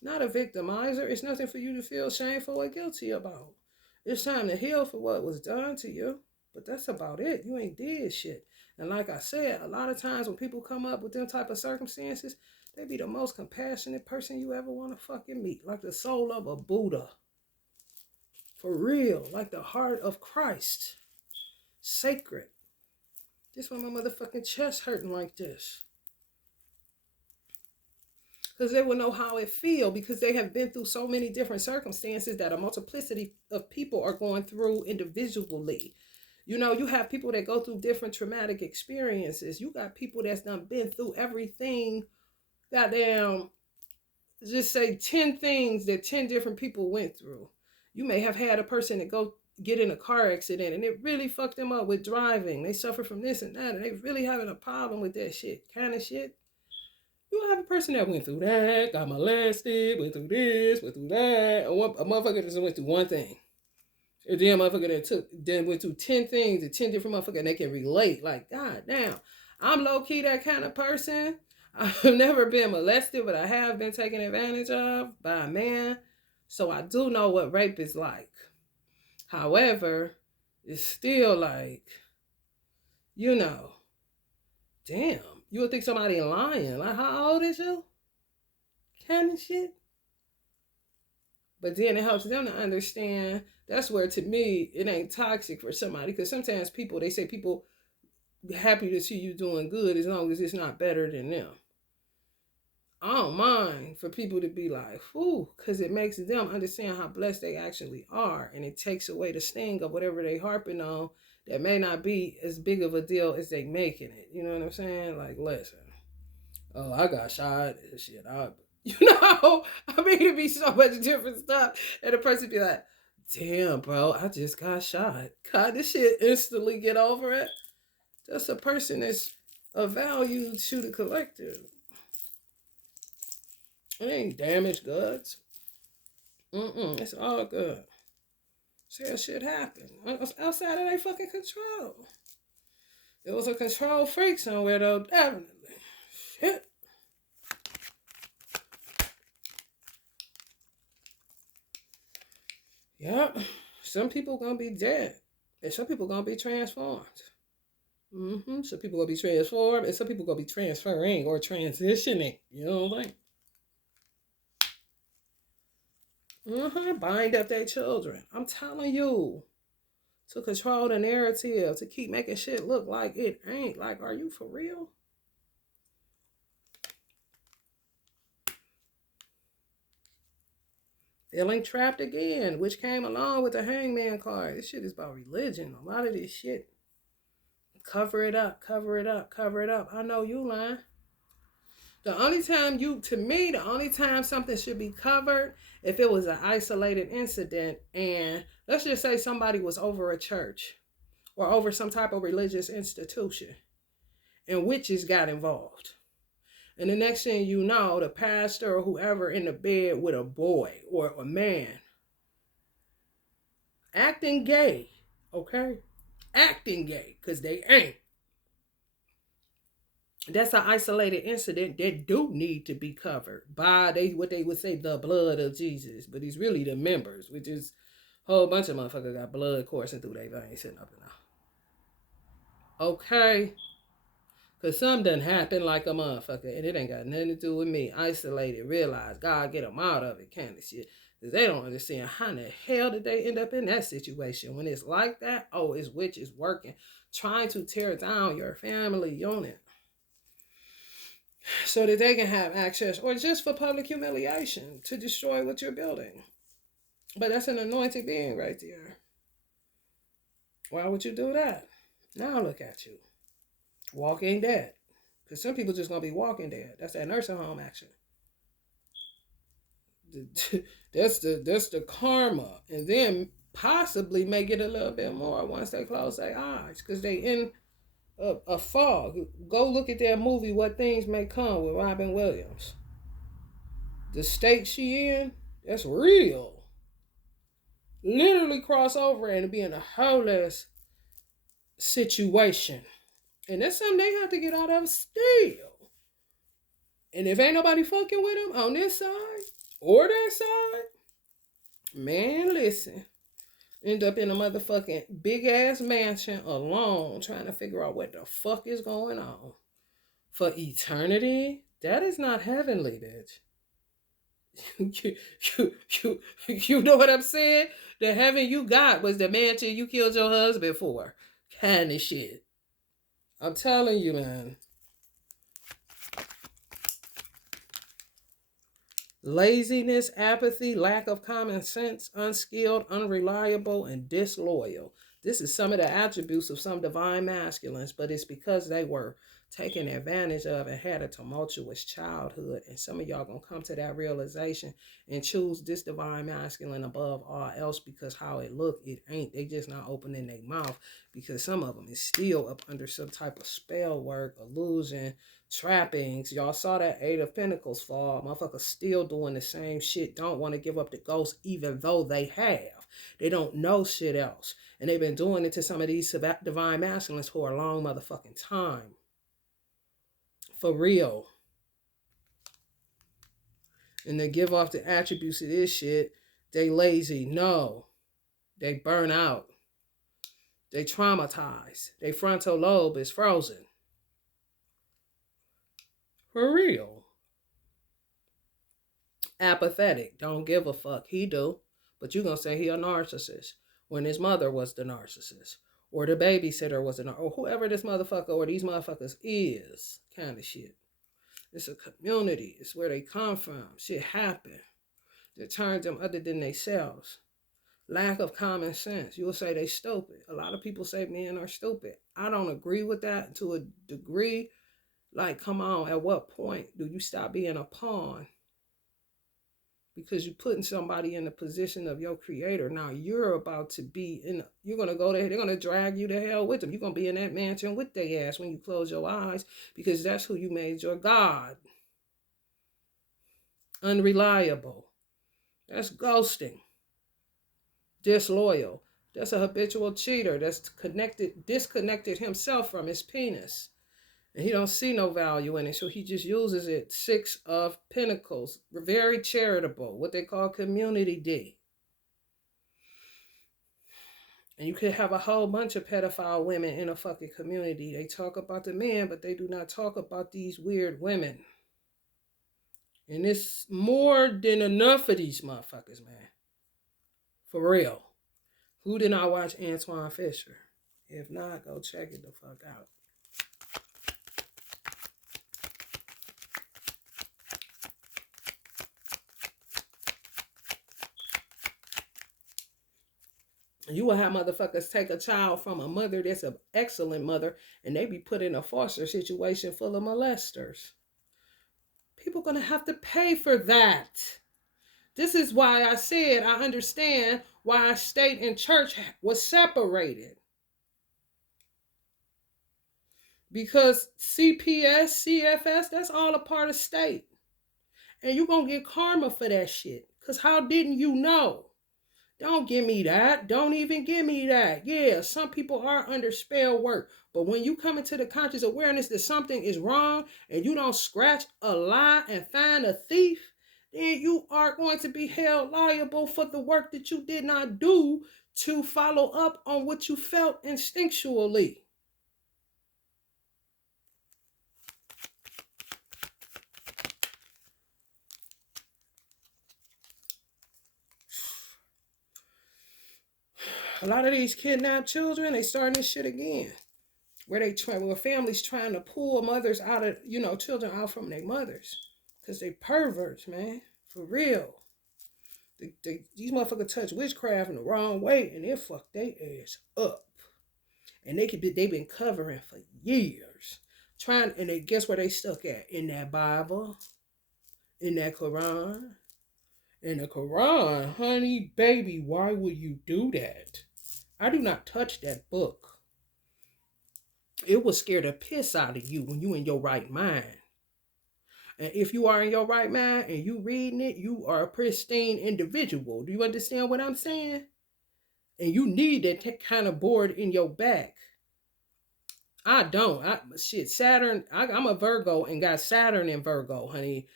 Not a victimizer. It's nothing for you to feel shameful or guilty about. It's time to heal for what was done to you. But that's about it. You ain't did shit. And like I said, a lot of times when people come up with them type of circumstances, they be the most compassionate person you ever want to fucking meet. Like the soul of a Buddha. For real. Like the heart of Christ. Sacred. Just why my motherfucking chest hurting like this. Because they will know how it feel, because they have been through so many different circumstances that a multiplicity of people are going through individually. You know, you have people that go through different traumatic experiences. You got people that's done been through everything. Goddamn, just say 10 things that 10 different people went through. You may have had a person that go get in a car accident and it really fucked them up with driving. They suffer from this and that, and they really having a problem with that shit. Kind of shit. You have a person that went through that, got molested, went through this, went through that. A motherfucker just went through one thing. And then a motherfucker that then went through 10 things and 10 different motherfuckers, and they can relate. Like, God damn, I'm low-key that kind of person. I've never been molested, but I have been taken advantage of by a man. So I do know what rape is like. However, it's still like, you know, damn, you would think somebody lying. Like, how old is you? Kind of shit. But then it helps them to understand. That's where, to me, it ain't toxic for somebody. Because sometimes people, they say people happy to see you doing good as long as it's not better than them. I don't mind for people to be like, whew, because it makes them understand how blessed they actually are. And it takes away the sting of whatever they harping on that may not be as big of a deal as they making it. You know what I'm saying? Like, listen, oh, I got shot and shit. You know, I mean, it'd be so much different stuff. And the person be like, damn, bro, I just got shot. God, this shit instantly get over it. That's a person that's of value to the collective. It ain't damaged goods. It's all good. See, shit happened. Outside of their fucking control. It was a control freak somewhere, though, definitely. Shit. Yep. Some people gonna be dead. And some people gonna be transformed. Some people gonna be transformed, and some people gonna be transferring or transitioning. You know what I mean? Bind up their children. I'm telling you, to control the narrative, to keep making shit look like it ain't. Like, are you for real? Feeling trapped again, which came along with the hangman card. This shit is about religion. A lot of this shit. Cover it up, cover it up, cover it up. I know you lying. The only time something should be covered if it was an isolated incident, and let's just say somebody was over a church or over some type of religious institution and witches got involved. And the next thing you know, the pastor or whoever in the bed with a boy or a man acting gay, okay? Acting gay, because they ain't. That's an isolated incident that do need to be covered by what they would say the blood of Jesus, but he's really the members, which is a whole bunch of motherfuckers got blood coursing through their veins sitting up and down. Okay, because some done happen like a motherfucker, and it ain't got nothing to do with me. Isolated, realize God get them out of it, kind of shit. Because they don't understand how in the hell did they end up in that situation. When it's like that, oh, it's witches working, trying to tear down your family unit so that they can have access, or just for public humiliation to destroy what you're building. But that's an anointed being right there. Why would you do that? Now look at you. Walking dead. Because some people just going to be walking dead. That's that nursing home action. That's the karma. And then possibly may get a little bit more once they close their eyes. Because they in a fog. Go look at that movie, What Things May Come, with Robin Williams. The state she in, that's real. Literally cross over and be in a hopeless situation. And that's something they have to get out of still. And if ain't nobody fucking with them on this side or that side, man, listen. End up in a motherfucking big ass mansion alone trying to figure out what the fuck is going on. For eternity, that is not heavenly, bitch. You know what I'm saying? The heaven you got was the mansion you killed your husband for. Kind of shit. I'm telling you, man. Laziness, apathy, lack of common sense, unskilled, unreliable, and disloyal. This is some of the attributes of some divine masculines, but it's because they were taken advantage of and had a tumultuous childhood. And some of y'all gonna come to that realization and choose this divine masculine above all else because how it look, it ain't. They just not opening their mouth because some of them is still up under some type of spell work, illusion, trappings. Y'all saw that Eight of Pentacles fall. Motherfuckers still doing the same shit. Don't want to give up the ghost even though they have. They don't know shit else. And they've been doing it to some of these divine masculines for a long motherfucking time. For real. And they give off the attributes of this shit. They lazy. No. They burn out. They traumatized. Their frontal lobe is frozen. For real. Apathetic. Don't give a fuck. He do. But you gonna say he a narcissist when his mother was the narcissist. Or the babysitter was or whoever this motherfucker or these motherfuckers is. Kind of shit. It's a community. It's where they come from. Shit happen. That turns them other than themselves. Lack of common sense. You'll say they stupid. A lot of people say men are stupid. I don't agree with that to a degree. Like, come on, at what point do you stop being a pawn? Because you're putting somebody in the position of your creator. Now you're about to be you're going to go there. They're going to drag you to hell with them. You're going to be in that mansion with their ass when you close your eyes because that's who you made your God. Unreliable. That's ghosting. Disloyal. That's a habitual cheater that's disconnected himself from his penis. And he don't see no value in it, so he just uses it. Six of Pentacles. Very charitable. What they call community D. And you could have a whole bunch of pedophile women in a fucking community. They talk about the men, but they do not talk about these weird women. And it's more than enough of these motherfuckers, man. For real. Who did not watch Antoine Fisher? If not, go check it the fuck out. You will have motherfuckers take a child from a mother that's an excellent mother and they be put in a foster situation full of molesters. People gonna have to pay for that. This is why I said I understand why state and church was separated. Because CPS, CFS, that's all a part of state. And you're gonna get karma for that shit. Because how didn't you know? Don't give me that. Don't even give me that. Yeah, some people are under spell work. But when you come into the conscious awareness that something is wrong and you don't scratch a lie and find a thief, then you are going to be held liable for the work that you did not do to follow up on what you felt instinctually. A lot of these kidnapped children, they starting this shit again. Where families trying to pull mothers out of, children out from their mothers. Because they perverts, man. For real. These motherfuckers touch witchcraft in the wrong way and they fuck their ass up. And they've been covering for years. And they guess where they stuck at? In that Bible. In that Quran. In the Quran, honey, baby, why would you do that? I do not touch that book. It will scare the piss out of you when you in your right mind. And if you are in your right mind and you reading it, you are a pristine individual. Do you understand what I'm saying? And you need that kind of board in your back. I don't. Saturn, I'm a Virgo and got Saturn in Virgo, honey.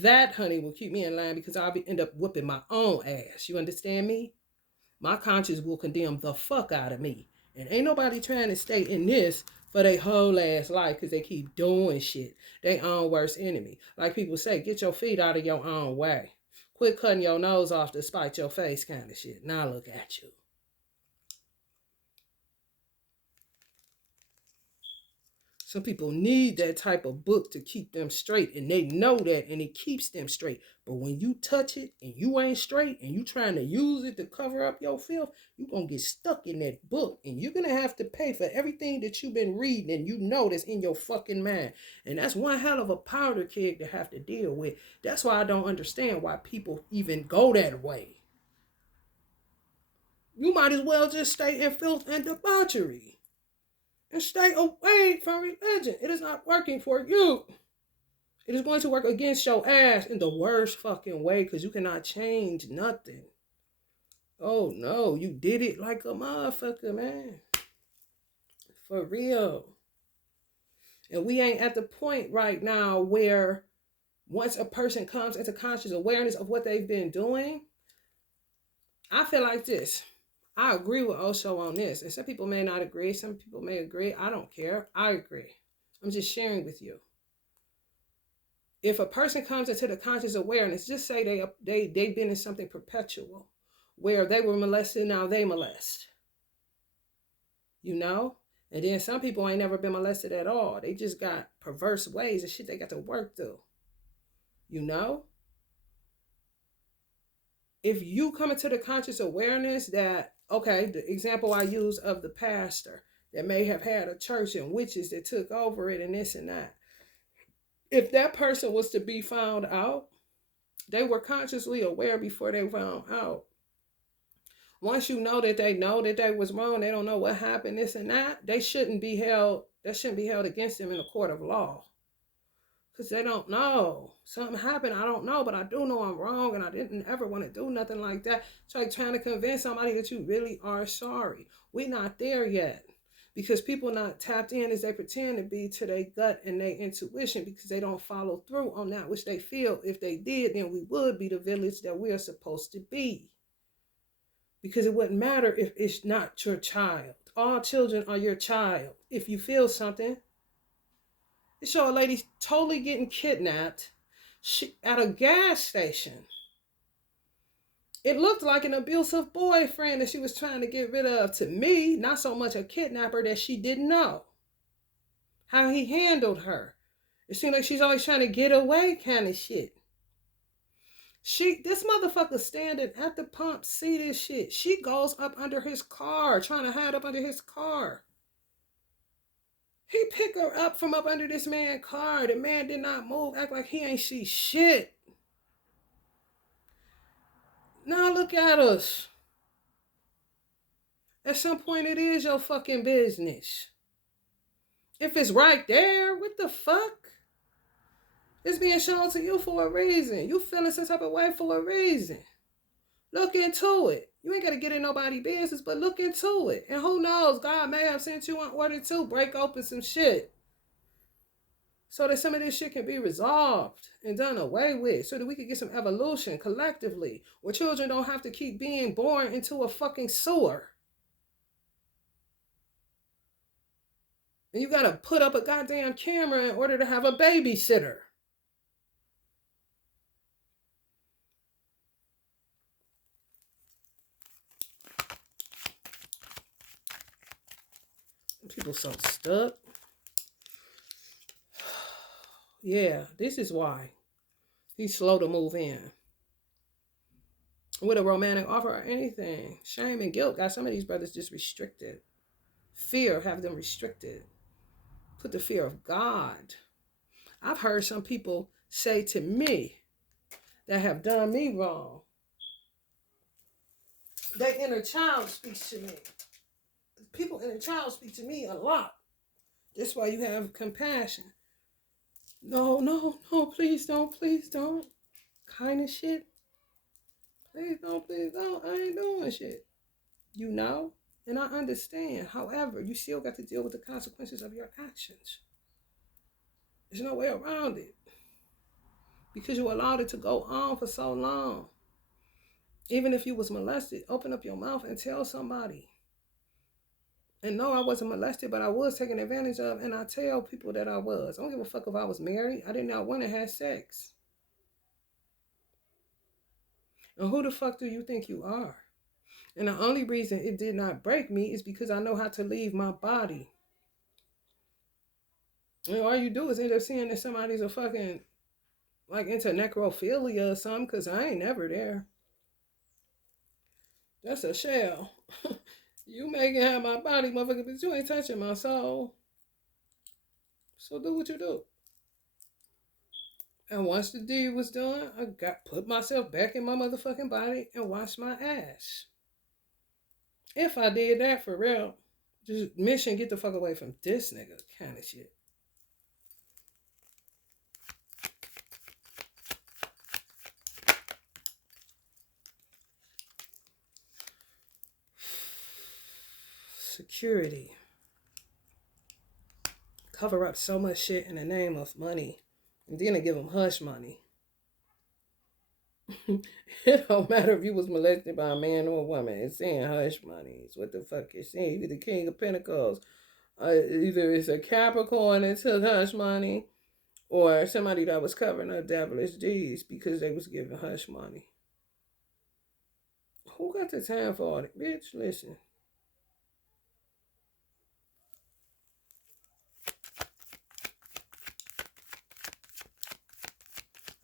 That, honey, will keep me in line because I'll end up whooping my own ass. You understand me? My conscience will condemn the fuck out of me. And ain't nobody trying to stay in this for their whole ass life because they keep doing shit. They own worst enemy. Like people say, get your feet out of your own way. Quit cutting your nose off to spite your face kind of shit. Now look at you. Some people need that type of book to keep them straight, and they know that, and it keeps them straight. But when you touch it and you ain't straight and you trying to use it to cover up your filth, you're going to get stuck in that book, and you're going to have to pay for everything that you've been reading and you know that's in your fucking mind. And that's one hell of a powder keg to have to deal with. That's why I don't understand why people even go that way. You might as well just stay in filth and debauchery. And stay away from religion. It is not working for you. It is going to work against your ass in the worst fucking way because you cannot change nothing. Oh no, you did it like a motherfucker, man. For real. And we ain't at the point right now where once a person comes into conscious awareness of what they've been doing, I feel like this. I agree with Osho on this. And some people may not agree. Some people may agree. I don't care. I agree. I'm just sharing with you. If a person comes into the conscious awareness, just say they've been in something perpetual where they were molested, now they molest. And then some people ain't never been molested at all. They just got perverse ways and shit they got to work through. If you come into the conscious awareness that, okay, the example I use of the pastor that may have had a church and witches that took over it and this and that. If that person was to be found out, they were consciously aware before they found out. Once you know that they was wrong, they don't know what happened, this and that, that shouldn't be held against them in a court of law. Because they don't know. Something happened, I don't know, but I do know I'm wrong and I didn't ever want to do nothing like that. It's like trying to convince somebody that you really are sorry. We're not there yet. Because people not tapped in as they pretend to be to their gut and their intuition because they don't follow through on that which they feel. If they did, then we would be the village that we are supposed to be. Because it wouldn't matter if it's not your child. All children are your child. If you feel something, it showed a lady totally getting kidnapped at a gas station. It looked like an abusive boyfriend that she was trying to get rid of. To me, not so much a kidnapper that she didn't know how he handled her. It seemed like she's always trying to get away kind of shit. This motherfucker standing at the pump, see this shit. She goes up under his car, trying to hide up under his car. He picked her up from up under this man's car. The man did not move, act like he ain't see shit. Now look at us. At some point, it is your fucking business. If it's right there, what the fuck? It's being shown to you for a reason. You feeling some type of way for a reason. Look into it. You ain't got to get in nobody's business, but look into it. And who knows, God may have sent you an order to break open some shit so that some of this shit can be resolved and done away with, so that we can get some evolution collectively, where children don't have to keep being born into a fucking sewer. And you got to put up a goddamn camera in order to have a babysitter. People so stuck. Yeah, this is why he's slow to move in. With a romantic offer or anything. Shame and guilt got some of these brothers just restricted. Fear have them restricted. Put the fear of God. I've heard some people say to me that have done me wrong. Their inner child speaks to me. People inner child speak to me a lot. That's why you have compassion. No, please don't. Kind of shit. Please don't. I ain't doing shit. You know? And I understand. However, you still got to deal with the consequences of your actions. There's no way around it. Because you allowed it to go on for so long. Even if you was molested, open up your mouth and tell somebody. And no, I wasn't molested, but I was taken advantage of, and I tell people that I was. I don't give a fuck if I was married. I did not want to have sex. And who the fuck do you think you are? And the only reason it did not break me is because I know how to leave my body. And all you do is end up seeing that somebody's a fucking, like, into necrophilia or something, because I ain't never there. That's a shell. You may can have my body, motherfucker, but you ain't touching my soul. So do what you do. And once the deed was done, I put myself back in my motherfucking body and washed my ass. If I did that for real, just mission, get the fuck away from this nigga kind of shit. Security. Cover up so much shit in the name of money. And then they give them hush money. It don't matter if you was molested by a man or a woman. It's saying hush money. It's what the fuck it's saying. You're the King of Pentacles. Either it's a Capricorn that took hush money, or somebody that was covering up devilish deeds because they was giving hush money. Who got the time for all that? Bitch, listen.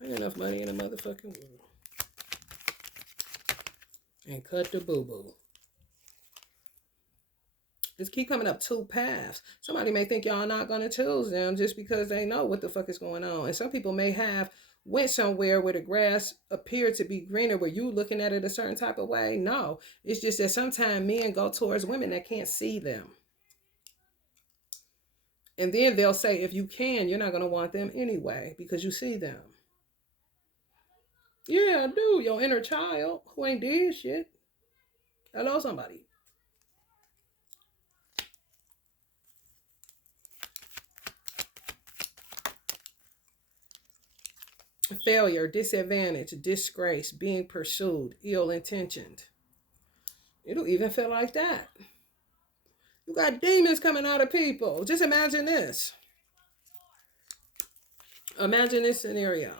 Ain't enough money in the motherfucking world. And cut the boo-boo. Just keep coming up two paths. Somebody may think y'all not going to choose them just because they know what the fuck is going on. And some people may have went somewhere where the grass appeared to be greener, where you looking at it a certain type of way. No, it's just that sometimes men go towards women that can't see them. And then they'll say, if you can, you're not going to want them anyway because you see them. Yeah, I do. Your inner child who ain't did shit. Hello, somebody. Failure, disadvantage, disgrace, being pursued, ill-intentioned. It'll even feel like that. You got demons coming out of people. Just imagine this. Imagine this scenario.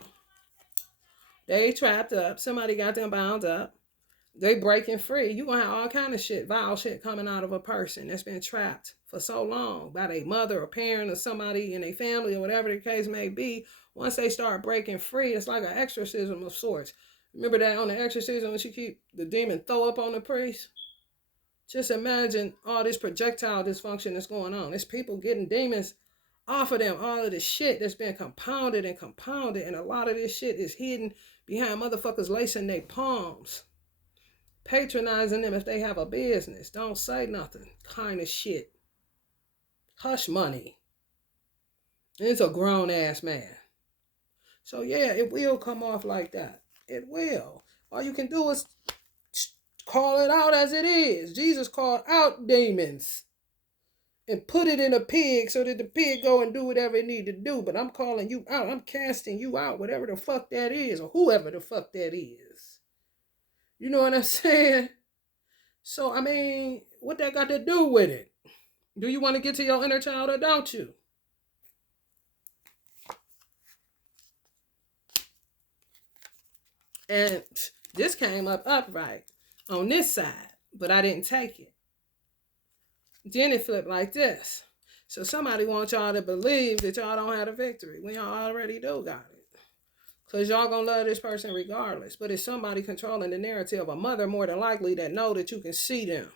They trapped up. Somebody got them bound up. They breaking free. You gonna have all kind of shit, vile shit coming out of a person that's been trapped for so long by their mother or parent or somebody in their family or whatever the case may be. Once they start breaking free, it's like an exorcism of sorts. Remember that on the exorcism when she keep the demon throw up on the priest? Just imagine all this projectile dysfunction that's going on. There's people getting demons off of them, all of this shit that's been compounded and compounded, and a lot of this shit is hidden behind motherfuckers lacing their palms, patronizing them if they have a business. Don't say nothing kind of shit. Hush money. And it's a grown ass man. So yeah, it will come off like that. It will. All you can do is call it out as it is. Jesus called out demons and put it in a pig so that the pig go and do whatever it need to do. But I'm calling you out. I'm casting you out, whatever the fuck that is, or whoever the fuck that is. You know what I'm saying? So, I mean, what that got to do with it? Do you want to get to your inner child or don't you? And this came up upright on this side, but I didn't take it. Then it flipped like this. So somebody wants y'all to believe that y'all don't have the victory when y'all already do got it. Because y'all gonna love this person regardless. But it's somebody controlling the narrative, a mother more than likely, that know that you can see them.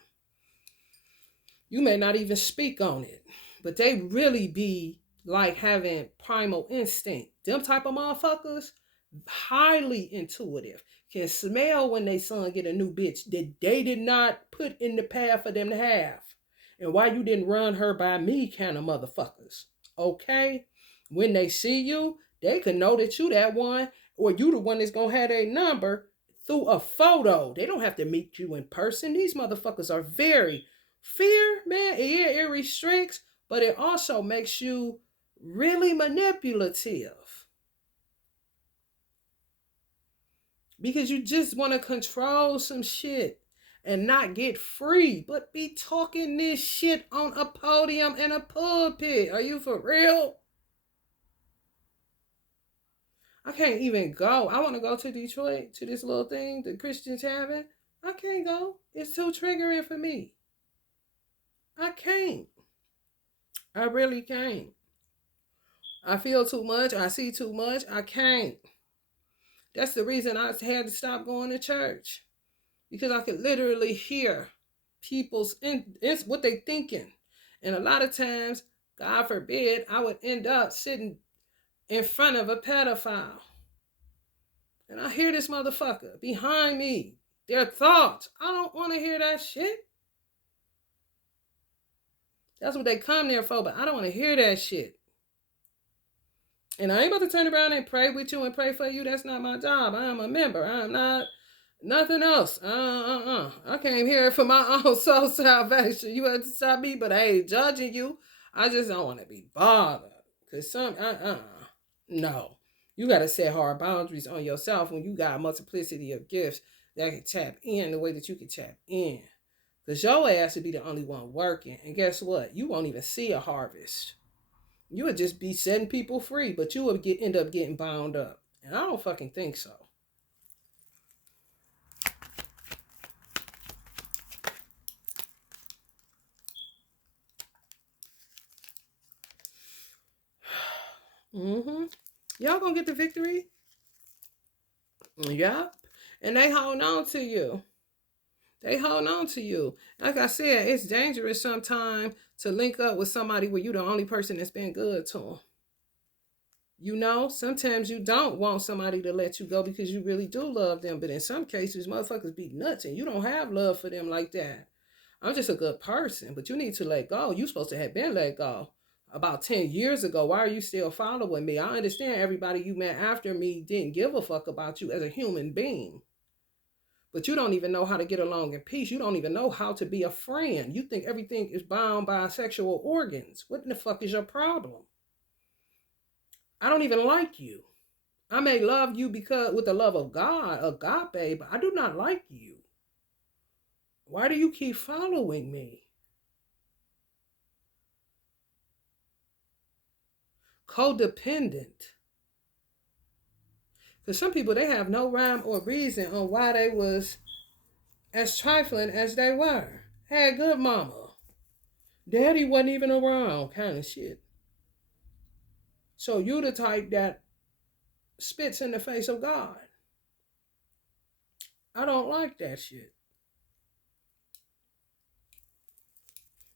You may not even speak on it, but they really be like having primal instinct. Them type of motherfuckers, highly intuitive, can smell when they son get a new bitch that they did not put in the path for them to have. And why you didn't run her by me kind of motherfuckers. Okay? When they see you, they can know that you that one, or you the one that's gonna have their number through a photo. They don't have to meet you in person. These motherfuckers are very fear, man. Yeah, it restricts, but it also makes you really manipulative. Because you just want to control some shit and not get free, but be talking this shit on a podium and a pulpit. Are you for real? I can't even go. I want to go to Detroit to this little thing the Christians having. I can't go. It's too triggering for me. I can't. I really can't. I feel too much. I see too much. I can't. That's the reason I had to stop going to church. Because I could literally hear people's it's what they thinking. And a lot of times, God forbid, I would end up sitting in front of a pedophile. And I hear this motherfucker behind me. Their thoughts. I don't want to hear that shit. That's what they come there for, but I don't want to hear that shit. And I ain't about to turn around and pray with you and pray for you. That's not my job. I am a member. I am not nothing else. I came here for my own soul salvation. You had to stop me, but I ain't judging you. I just don't want to be bothered. Because no. You got to set hard boundaries on yourself when you got a multiplicity of gifts that can tap in the way that you can tap in. Because your ass would be the only one working. And guess what? You won't even see a harvest. You would just be setting people free, but you would end up getting bound up. And I don't fucking think so. Y'all gonna get the victory? Yep. And they hold on to you. They hold on to you. Like I said, it's dangerous sometimes to link up with somebody where you're the only person that's been good to them. You know, sometimes you don't want somebody to let you go because you really do love them. But in some cases, motherfuckers be nuts and you don't have love for them like that. I'm just a good person, but you need to let go. You supposed to have been let go about 10 years ago. Why are you still following me? I understand everybody you met after me didn't give a fuck about you as a human being. But you don't even know how to get along in peace. You don't even know how to be a friend. You think everything is bound by sexual organs. What in the fuck is your problem? I don't even like you. I may love you because with the love of God, agape, but I do not like you. Why do you keep following me? Codependent. Because some people, they have no rhyme or reason on why they was as trifling as they were. Had good mama. Daddy wasn't even around, kind of shit. So you the type that spits in the face of God. I don't like that shit.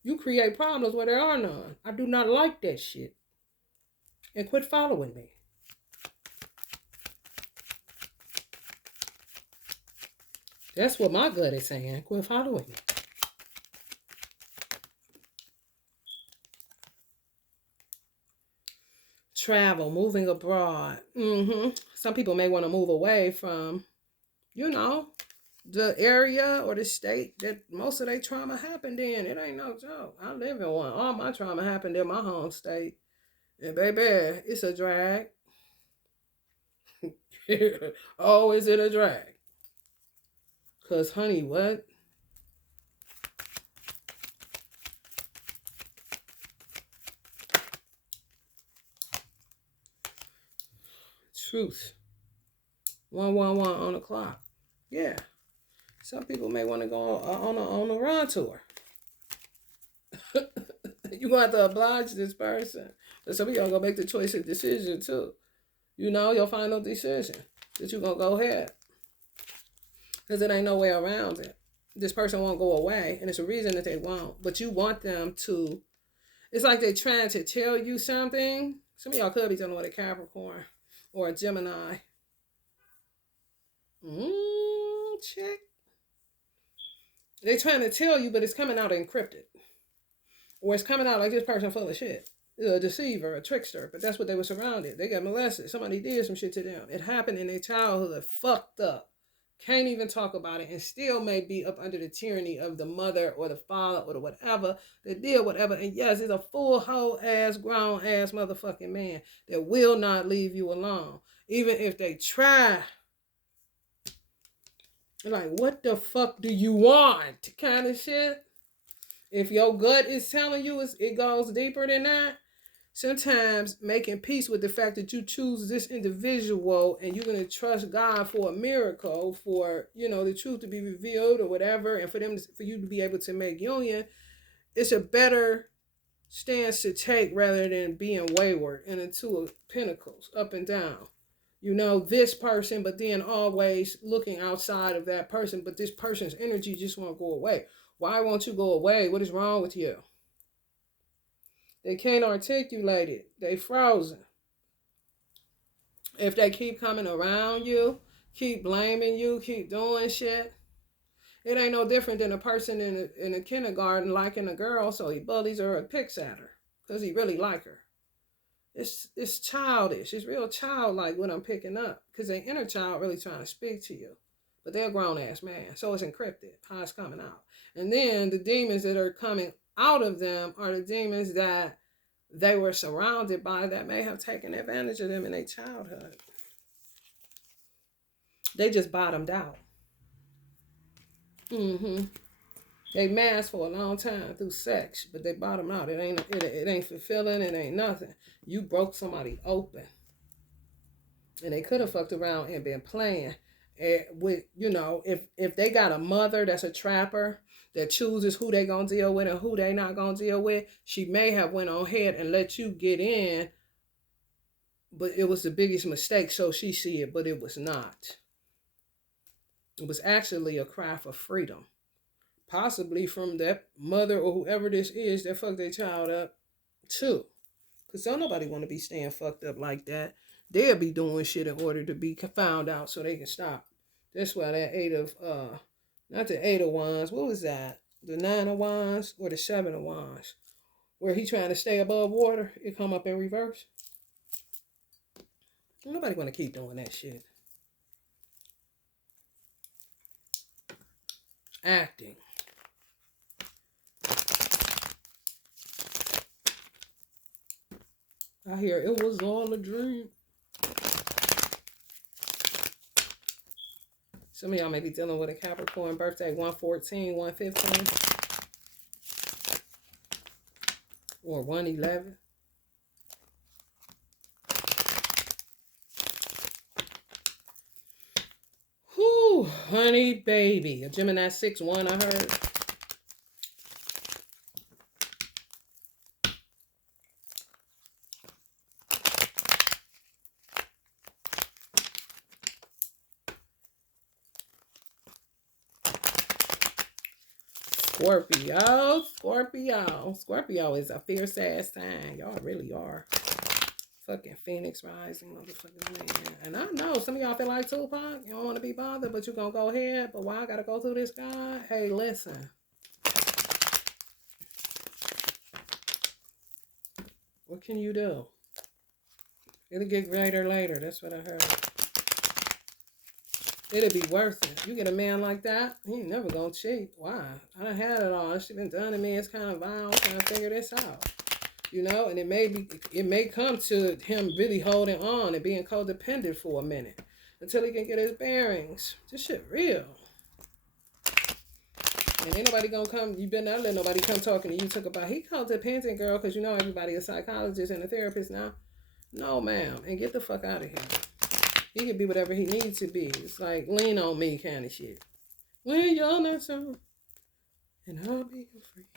You create problems where there are none. I do not like that shit. And quit following me. That's what my gut is saying. Quit following me. Travel, moving abroad. Some people may want to move away from, the area or the state that most of their trauma happened in. It ain't no joke. I live in one. All my trauma happened in my home state. And baby, it's a drag. Oh, is it a drag? Because, honey, what? Truth. 111 on the clock. Yeah. Some people may want to go on a run tour. You're going to have to oblige this person. But some of y'all going to make the choice of decision, too. Your final decision. That you're going to go ahead. Because it ain't no way around it. This person won't go away. And it's a reason that they won't. But you want them to. It's like they're trying to tell you something. Some of y'all could be dealing with a Capricorn or a Gemini. Check. They're trying to tell you, but it's coming out encrypted. Or it's coming out like this person full of shit. A deceiver, a trickster. But that's what they were surrounded. They got molested. Somebody did some shit to them. It happened in their childhood. Fucked up. Can't even talk about it. And still may be up under the tyranny of the mother or the father or the whatever. That did whatever. And yes, it's a full whole ass grown ass motherfucking man that will not leave you alone. Even if they try. Like, what the fuck do you want? Kind of shit. If your gut is telling you it goes deeper than that, sometimes making peace with the fact that you choose this individual and you're going to trust God for a miracle, for, the truth to be revealed or whatever, and for you to be able to make union, it's a better stance to take rather than being wayward in the two of pentacles, up and down. This person, but then always looking outside of that person, but this person's energy just won't go away. Why won't you go away? What is wrong with you? They can't articulate it. They frozen. If they keep coming around you, keep blaming you, keep doing shit, it ain't no different than a person in a kindergarten liking a girl, so he bullies her or picks at her because he really like her. It's childish. It's real childlike what I'm picking up because the inner child really trying to speak to you. But they're a grown-ass man, so it's encrypted how it's coming out. And then the demons that are coming out of them are the demons that they were surrounded by that may have taken advantage of them in their childhood. They just bottomed out. They masked for a long time through sex, but they bottomed out. It ain't fulfilling. It ain't nothing. You broke somebody open, and they could have fucked around and been playing. With if they got a mother that's a trapper that chooses who they gonna deal with and who they not gonna deal with, she may have went on ahead and let you get in, but it was the biggest mistake. So she see it, but it was not. It was actually a cry for freedom. Possibly from that mother or whoever this is that fucked their child up too. Because don't nobody want to be staying fucked up like that. They'll be doing shit in order to be found out so they can stop. That's why that not the 8 of Wands, what was that? The 9 of Wands or the 7 of Wands? Where he trying to stay above water, it come up in reverse. Nobody want to keep doing that shit. Acting. I hear it was all a dream. Some of y'all may be dealing with a Capricorn birthday 114, 115, or 111. Whew, honey baby. A Gemini 6-1, I heard. Scorpio is a fierce ass sign. Y'all really are. Fucking Phoenix rising, motherfucking man. And I know some of y'all feel like Tupac. You don't want to be bothered, but you gonna go ahead. But why I gotta go through this, God? Hey, listen. What can you do? It'll get greater later. That's what I heard. It'll be worth it. You get a man like that, he ain't never gonna cheat. Why? I done had it all. She been done to me. It's kind of vile. I'm trying to figure this out. You know, and it may come to him really holding on and being codependent for a minute until he can get his bearings. This shit real. And ain't nobody gonna come. You better not let nobody come talking to you talk about he codependent, girl, because you know everybody is a psychologist and a therapist now. No, ma'am, and get the fuck out of here. He can be whatever he needs to be. It's like lean on me kind of shit. When you're not so, and I'll be your friend.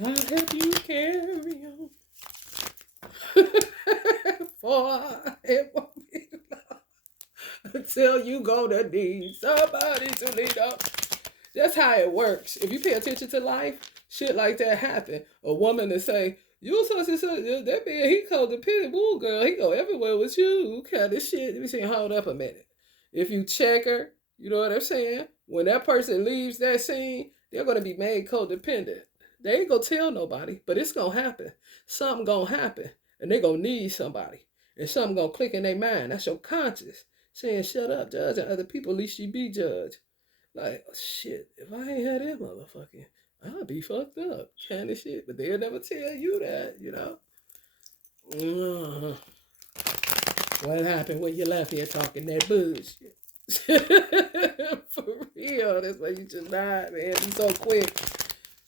I'll help you carry on. For it won't be long until you gonna need somebody to lean on. That's how it works. If you pay attention to life, shit like that happen. A woman to say, you such and such, that man, he codependent, woo girl, he go everywhere with you, kind of shit. Let me say, hold up a minute. If you check her, you know what I'm saying? When that person leaves that scene, they're gonna be made codependent. They ain't gonna tell nobody, but it's gonna happen. Something gonna happen, and they gonna need somebody, and something gonna click in their mind. That's your conscience saying, "Shut up, judging other people. At least you be judged." Like shit. If I ain't had that motherfucking, I'd be fucked up, kind of shit. But they'll never tell you that, you know. What happened when you left here talking that bullshit? For real, that's why you just not, man. Be so quick.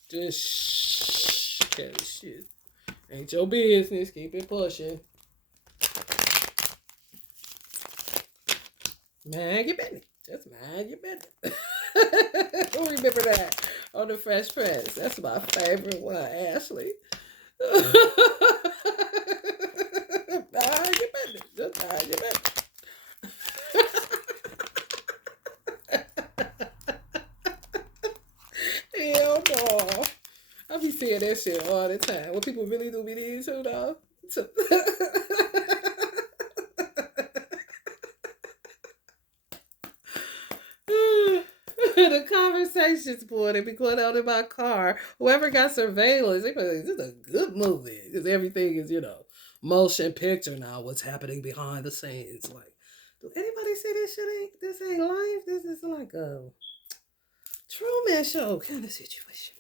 Just shh, kind of shit. Ain't your business. Keep it pushing. Mind your business. Just mind your business. Who remember that on the Fresh Prince? That's my favorite one, Ashley. Mind your business. Just mind your business. Hell no. I be saying that shit all the time. What people really do be needing to though. The conversations, boy, they be going out in my car. Whoever got surveillance, they be like, this is a good movie. Because everything is, you know, motion picture now. What's happening behind the scenes. Like, do anybody say this ain't life? This is like a Truman Show kind of situation.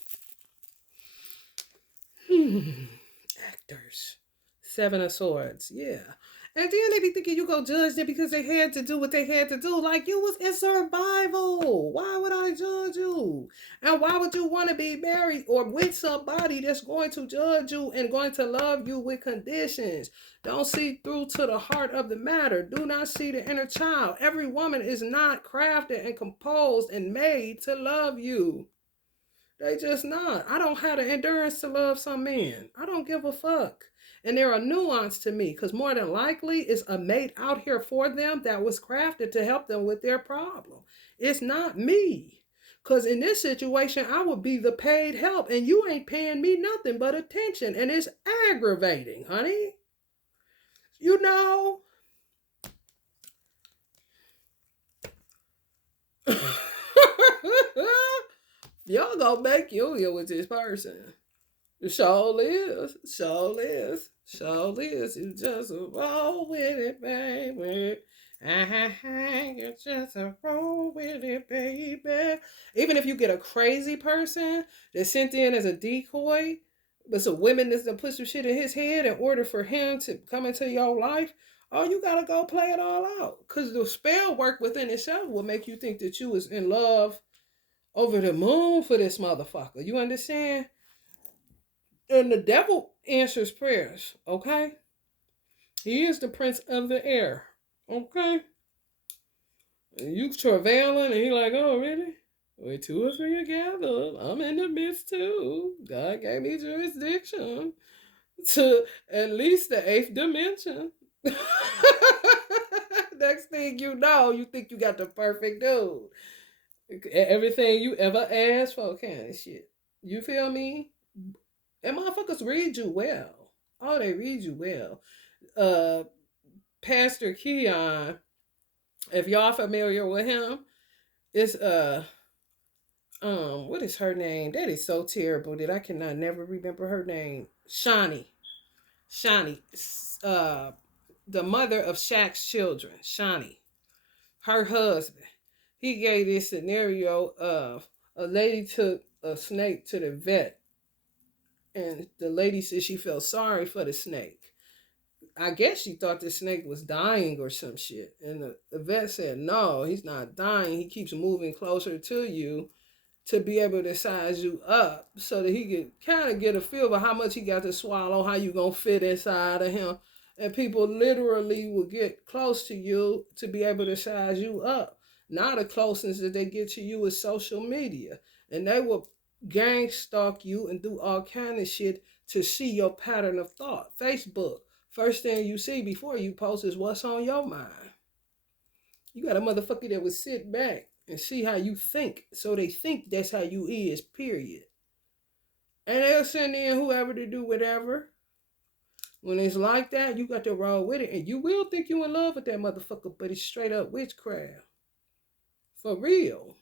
Actors. Seven of Swords. Yeah. And then they be thinking you go judge them because they had to do what they had to do. Like you was in survival. Why would I judge you? And why would you want to be married or with somebody that's going to judge you and going to love you with conditions? Don't see through to the heart of the matter. Do not see the inner child. Every woman is not crafted and composed and made to love you. They just not. I don't have the endurance to love some men. I don't give a fuck. And there are nuance to me because more than likely it's a mate out here for them that was crafted to help them with their problem. It's not me. Because in this situation, I would be the paid help and you ain't paying me nothing but attention. And it's aggravating, honey. You know? Y'all gonna make union with this person. Sure is. Sure is. Sure is. You just roll with it, baby. You just roll with it, baby. Even if you get a crazy person that's sent in as a decoy, but some women that's gonna put some shit in his head in order for him to come into your life, Oh, you gotta go play it all out. Cause the spell work within itself will make you think that you was in love over the moon for this motherfucker. You understand? And the devil answers prayers, okay? He is the prince of the air, okay? And you travailing, and he like, oh, really? Wait, two or three together. I'm in the midst too. God gave me jurisdiction to at least the eighth dimension. Next thing you know, you think you got the perfect dude. Everything you ever asked for, kind of shit. You feel me? And motherfuckers read you well. Oh, they read you well. Uh, Pastor Keon, if y'all familiar with him, it's what is her name? That is so terrible that I cannot never remember her name. Shawnee, uh, the mother of Shaq's children, Shawnee, her husband. He gave this scenario of a lady took a snake to the vet, and the lady said she felt sorry for the snake. I guess she thought the snake was dying or some shit. And the vet said, no, he's not dying. He keeps moving closer to you to be able to size you up so that he could kind of get a feel of how much he got to swallow, how you going to fit inside of him. And people literally will get close to you to be able to size you up. Now the closeness that they get to you is social media. And they will gang stalk you and do all kind of shit to see your pattern of thought. Facebook. First thing you see before you post is what's on your mind. You got a motherfucker that would sit back and see how you think. So they think that's how you is, period. And they'll send in whoever to do whatever. When it's like that, you got to roll with it. And you will think you in love with that motherfucker, but it's straight up witchcraft. For real.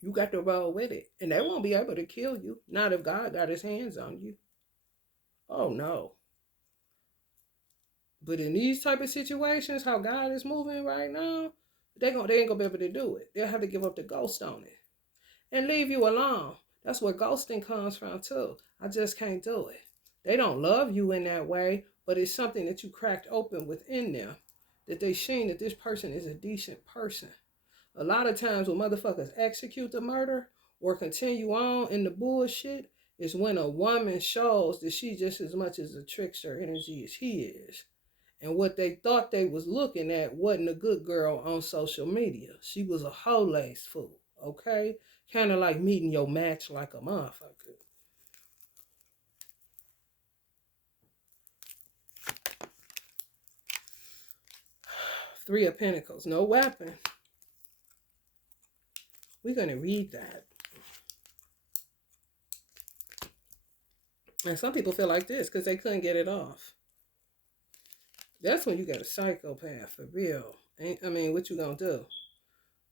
You got to roll with it. And they won't be able to kill you. Not if God got his hands on you. Oh no. But in these type of situations, how God is moving right now, they ain't gonna be able to do it. They'll have to give up the ghost on it and leave you alone. That's where ghosting comes from too. I just can't do it. They don't love you in that way, but it's something that you cracked open within them, that they seen that this person is a decent person. A lot of times when motherfuckers execute the murder or continue on in the bullshit is when a woman shows that she just as much as a trickster energy as he is. And what they thought they was looking at wasn't a good girl on social media. She was a whole lace fool, okay? Kind of like meeting your match like a motherfucker. Three of Pentacles, no weapon. We're going to read that. And some people feel like this because they couldn't get it off. That's when you got a psychopath, for real. I mean, what you gonna do?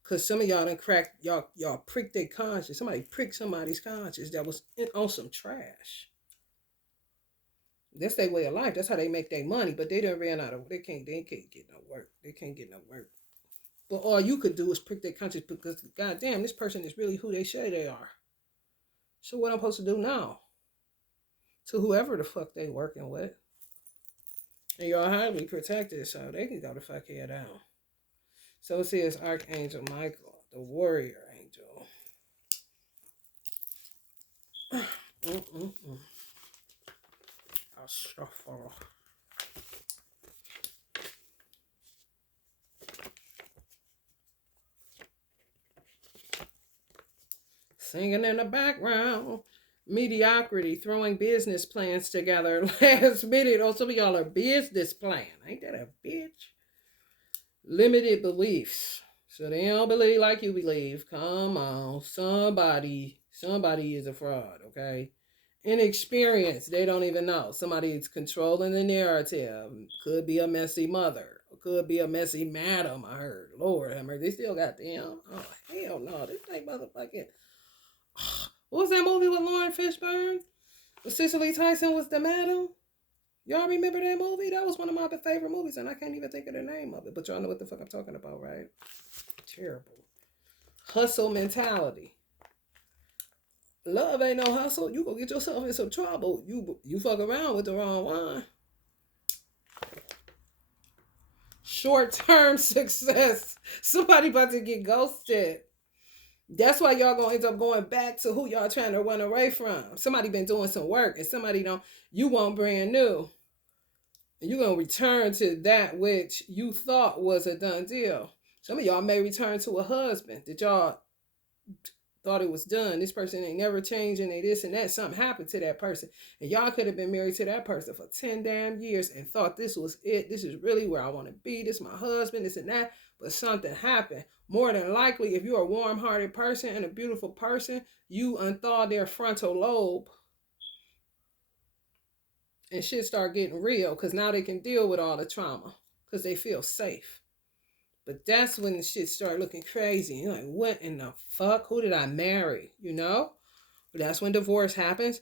Because some of y'all done cracked, y'all pricked their conscience. Somebody pricked somebody's conscience that was on some trash. That's their way of life. That's how they make their money. But they done ran out of, they can't get no work. They can't get no work. But all you could do is prick their conscience because, goddamn, this person is really who they say they are. So what I'm supposed to do now? To whoever the fuck they working with. And y'all highly protected, so they can go the fuck here down. So it says Archangel Michael, the warrior angel. I'll shuffle. Singing in the background. Mediocrity, throwing business plans together last minute. Oh, some of y'all are business plan. Ain't that a bitch? Limited beliefs. So they don't believe like you believe. Come on. Somebody is a fraud, okay? Inexperience, they don't even know. Somebody's controlling the narrative. Could be a messy mother. Could be a messy madam, I heard. Lord have mercy. They still got them. Oh, hell no. This thing motherfucking... What was that movie with Lauren Fishburne? Cicely Tyson was the madam. Y'all remember that movie? That was one of my favorite movies, and I can't even think of the name of it. But y'all know what the fuck I'm talking about, right? Terrible. Hustle mentality. Love ain't no hustle. You gonna get yourself in some trouble. You fuck around with the wrong one. Short-term success. Somebody about to get ghosted. That's why y'all gonna end up going back to who y'all trying to run away from. Somebody been doing some work and somebody don't, you want brand new. And you're gonna return to that which you thought was a done deal. Some of y'all may return to a husband that y'all thought it was done. This person ain't never changing, they this and that. Something happened to that person. And y'all could have been married to that person for 10 damn years and thought this was it. This is really where I want to be. This is my husband, this and that. But something happened. More than likely, if you're a warm-hearted person and a beautiful person, you unthaw their frontal lobe and shit start getting real because now they can deal with all the trauma because they feel safe. But that's when the shit start looking crazy. You're like, what in the fuck? Who did I marry? You know? But that's when divorce happens.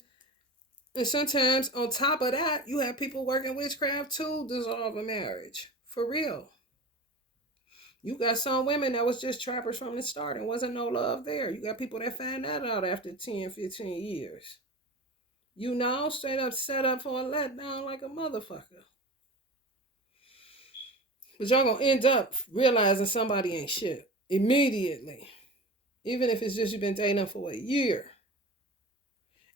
And sometimes on top of that, you have people working witchcraft to dissolve a marriage. For real. You got some women that was just trappers from the start and wasn't no love there. You got people that find that out after 10, 15 years. You know, straight up set up for a letdown like a motherfucker. But y'all gonna end up realizing somebody ain't shit immediately. Even if it's just you've been dating them for a year.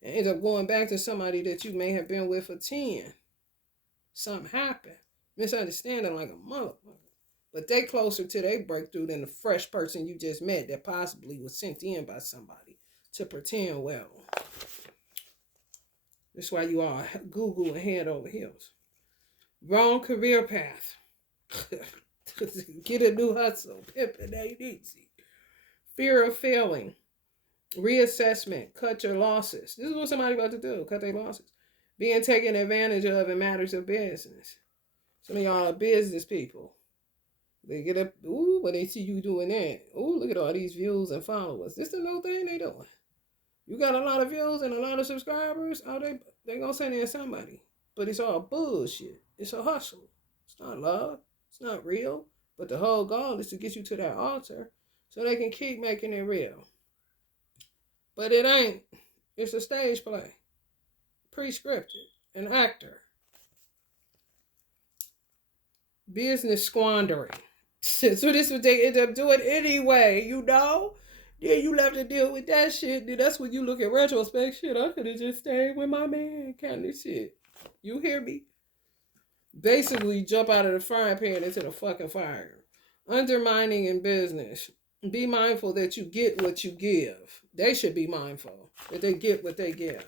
And end up going back to somebody that you may have been with for 10. Something happened. Misunderstanding like a motherfucker. But they closer to their breakthrough than the fresh person you just met that possibly was sent in by somebody to pretend well. That's why you all Google and head over heels. Wrong career path. Get a new hustle. Pimping ain't easy. Fear of failing. Reassessment. Cut your losses. This is what somebody about to do. Cut their losses. Being taken advantage of in matters of business. Some of y'all are business people. They get up, ooh, when they see you doing that. Ooh, look at all these views and followers. This is the new thing they doing. You got a lot of views and a lot of subscribers. Oh, they gonna send in somebody. But it's all bullshit. It's a hustle. It's not love. It's not real. But the whole goal is to get you to that altar so they can keep making it real. But it ain't. It's a stage play. Pre-scripted. An actor. Business squandering. So this is what they end up doing anyway, you know? Then you left to deal with that shit. Then that's when you look at retrospect. Shit, I could have just stayed with my man kind of shit. You hear me? Basically, jump out of the frying pan into the fucking fire. Undermining in business. Be mindful that you get what you give. They should be mindful that they get what they give.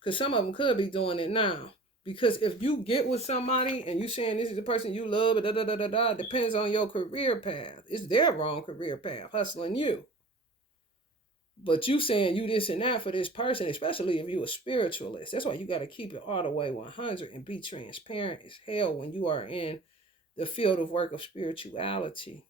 Because some of them could be doing it now. Because if you get with somebody and you saying this is the person you love, depends on your career path. It's their wrong career path, hustling you. But you saying you this and that for this person, especially if you a spiritualist. That's why you got to keep it all the way 100 and be transparent as hell when you are in the field of work of spirituality.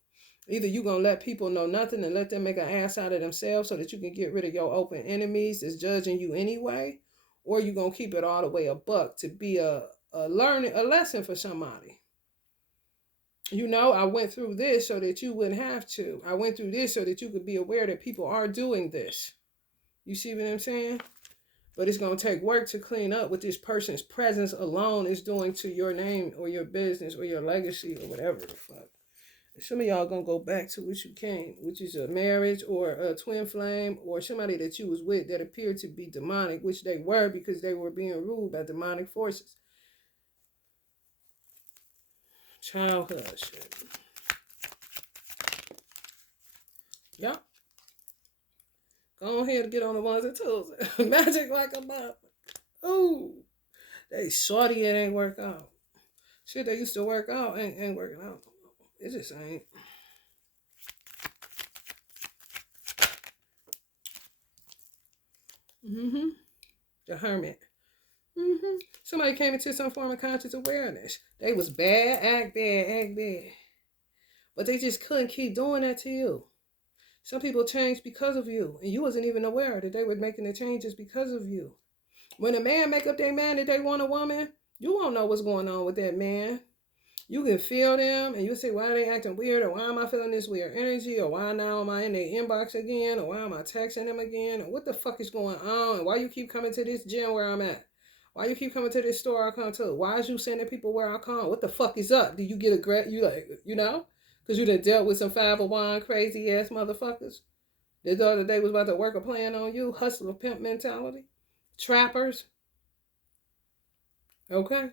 Either you going to let people know nothing and let them make an ass out of themselves so that you can get rid of your open enemies that's judging you anyway, or you going to keep it all the way a buck to be a lesson for somebody. You know, I went through this so that you wouldn't have to. I went through this so that you could be aware that people are doing this. You see what I'm saying? But it's going to take work to clean up what this person's presence alone is doing to your name or your business or your legacy or whatever the fuck. Some of y'all going to go back to what you came, which is a marriage or a twin flame or somebody that you was with that appeared to be demonic, which they were because they were being ruled by demonic forces. Childhood shit. Yep. Go ahead and get on the ones and twos. Magic like a mother. Ooh. They shorty it ain't work out. Shit they used to work out ain't working out. It just ain't. Mm-hmm. The hermit. Mm-hmm. Somebody came into some form of conscious awareness. They was bad, act bad. But they just couldn't keep doing that to you. Some people changed because of you, and you wasn't even aware that they were making the changes because of you. When a man make up their mind that they want a woman, you won't know what's going on with that man. You can feel them, and you say, why are they acting weird, or why am I feeling this weird energy, or why now am I in their inbox again, or why am I texting them again, or what the fuck is going on, and why you keep coming to this gym where I'm at? Why you keep coming to this store I come to? Why is you sending people where I come? What the fuck is up? Do you get you like, you know? Because you done dealt with some 501 crazy ass motherfuckers. The other day was about to work a plan on you. Hustler pimp mentality. Trappers. Okay?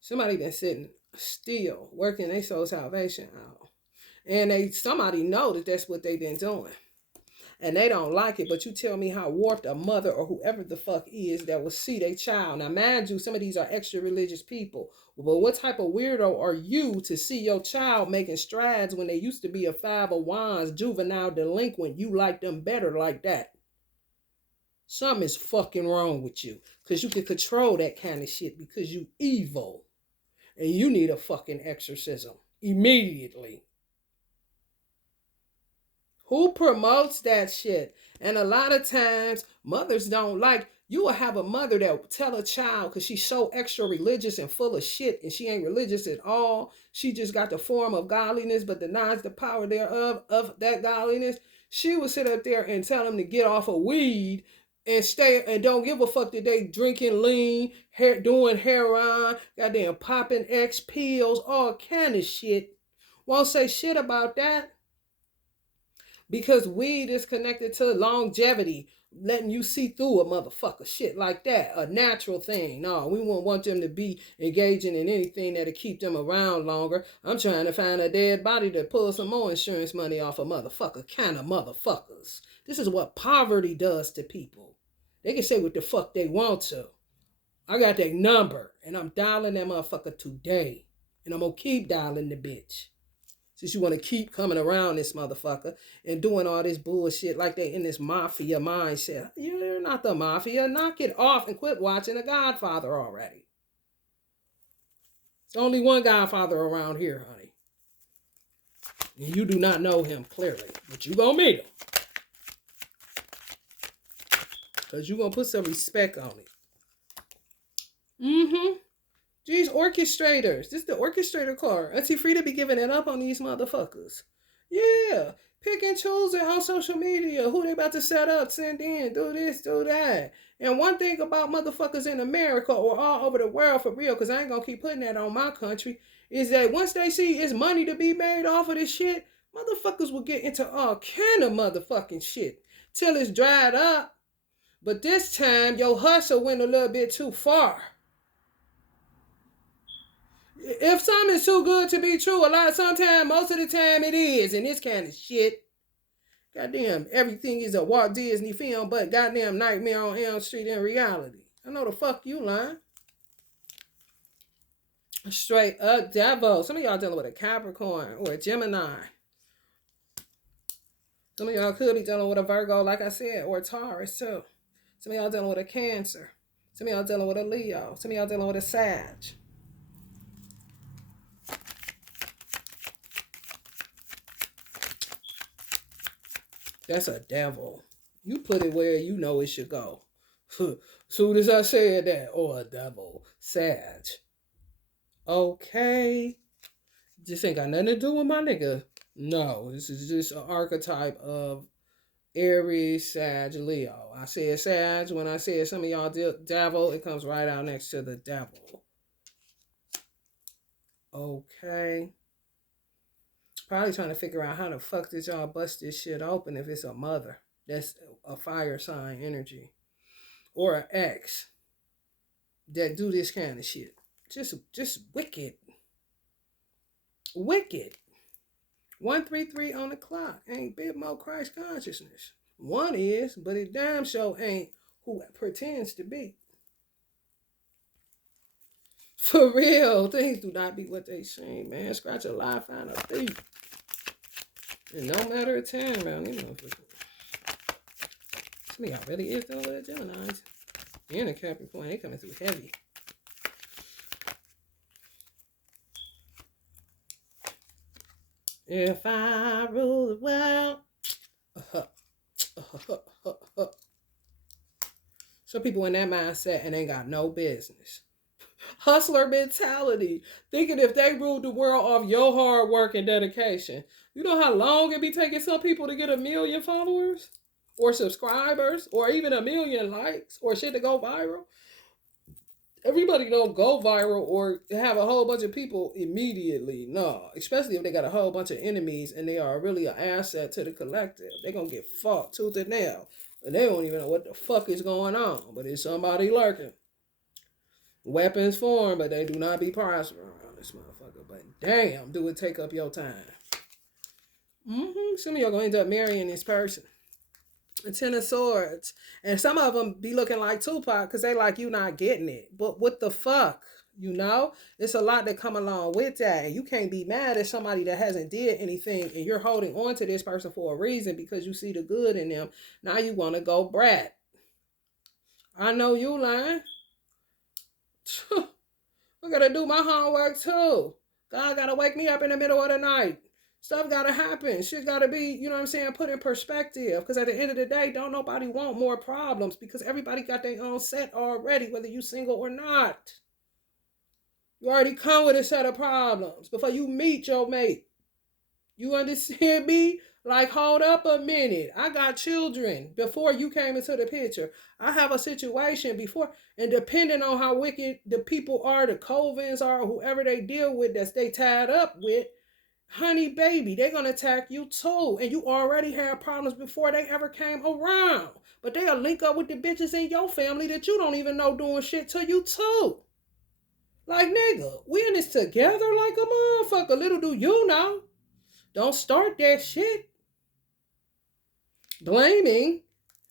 Somebody been sitting still working their soul salvation out. And somebody know that that's what they been doing. And they don't like it, but you tell me how warped a mother or whoever the fuck is that will see their child. Now, mind you, some of these are extra religious people. But what type of weirdo are you to see your child making strides when they used to be a 501's juvenile delinquent? You like them better like that. Something is fucking wrong with you. Because you can control that kind of shit because you evil. And you need a fucking exorcism. Immediately. Who promotes that shit? And a lot of times, mothers don't like. You will have a mother that will tell a child because she's so extra religious and full of shit, and she ain't religious at all. She just got the form of godliness, but denies the power thereof of that godliness. She will sit up there and tell them to get off of weed and stay and don't give a fuck that they drinking lean, doing heroin, goddamn popping X pills, all kind of shit. Won't say shit about that. Because weed is connected to longevity, letting you see through a motherfucker, shit like that, a natural thing. No, we won't want them to be engaging in anything that'll keep them around longer. I'm trying to find a dead body to pull some more insurance money off of motherfucker kind of motherfuckers. This is what poverty does to people. They can say what the fuck they want to. I got that number, and I'm dialing that motherfucker today. And I'm gonna keep dialing the bitch. Since you want to keep coming around this motherfucker and doing all this bullshit like they in this mafia mindset. You're not the mafia. Knock it off and quit watching The Godfather already. There's only one Godfather around here, honey. And you do not know him clearly, but you gonna meet him. Because you gonna put some respect on it. Mm-hmm. These orchestrators. This is the orchestrator card. Auntie Frida be giving it up on these motherfuckers. Yeah. Pick and choose it on social media. Who they about to set up, send in, do this, do that. And one thing about motherfuckers in America or all over the world for real, because I ain't going to keep putting that on my country, is that once they see it's money to be made off of this shit, motherfuckers will get into all kind of motherfucking shit till it's dried up. But this time, your hustle went a little bit too far. If something's too good to be true, sometimes, most of the time it is, and this kind of shit. Goddamn, everything is a Walt Disney film, but goddamn Nightmare on Elm Street in reality. I know the fuck you lying. Straight up devil. Some of y'all dealing with a Capricorn or a Gemini. Some of y'all could be dealing with a Virgo, like I said, or a Taurus too. Some of y'all dealing with a Cancer. Some of y'all dealing with a Leo. Some of y'all dealing with a Sag. That's a devil. You put it where you know it should go. Soon as I said that, oh, a devil. Sag. Okay. This ain't got nothing to do with my nigga. No, this is just an archetype of Aries, Sag, Leo. I said Sag. When I said some of y'all devil, it comes right out next to the devil. Okay. Probably trying to figure out how the fuck did y'all bust this shit open if it's a mother. That's a fire sign energy. Or an ex that do this kind of shit. Just wicked. Wicked. 133 on the clock. Ain't bit more Christ consciousness. One is, but it damn sure ain't who it pretends to be. For real, things do not be what they seem, man. Scratch a lie, find a thief. And no matter of time around these motherfuckers. Some of y'all really is dealing with a Gemini's. And a Capricorn, they coming through heavy. If I rule the world. Some people in that mindset and ain't got no business. Hustler mentality. Thinking if they ruled the world off your hard work and dedication. You know how long it be taking some people to get 1 million followers? or subscribers or even a million likes or shit to go viral. Everybody don't go viral or have a whole bunch of people immediately. No, especially if they got a whole bunch of enemies and they are really an asset to the collective. They're gonna get fucked tooth and nail, and they don't even know what the fuck is going on. But it's somebody lurking. Weapons form, but they do not be prospering around this motherfucker. But damn, do it take up your time? Some of y'all gonna end up marrying this person. The Ten of Swords. And some of them be looking like Tupac because they like you not getting it. But what the fuck? You know? It's a lot that come along with that. And you can't be mad at somebody that hasn't did anything and you're holding on to this person for a reason because you see the good in them. Now you want to go brat. I know you lying. I gotta do my homework too. God gotta wake me up in the middle of the night. Stuff gotta happen. Shit gotta be, you know what I'm saying, put in perspective. Because at the end of the day, don't nobody want more problems because everybody got their own set already, whether you single or not. You already come with a set of problems before you meet your mate. You understand me? Like, hold up a minute. I got children before you came into the picture. I have a situation before, and depending on how wicked the people are, the Covens are, or whoever they deal with that they tied up with, honey baby, they're going to attack you too. And you already had problems before they ever came around. But they'll link up with the bitches in your family that you don't even know doing shit to you too. Like, nigga, we in this together like a motherfucker. Little do you know. Don't start that shit. Blaming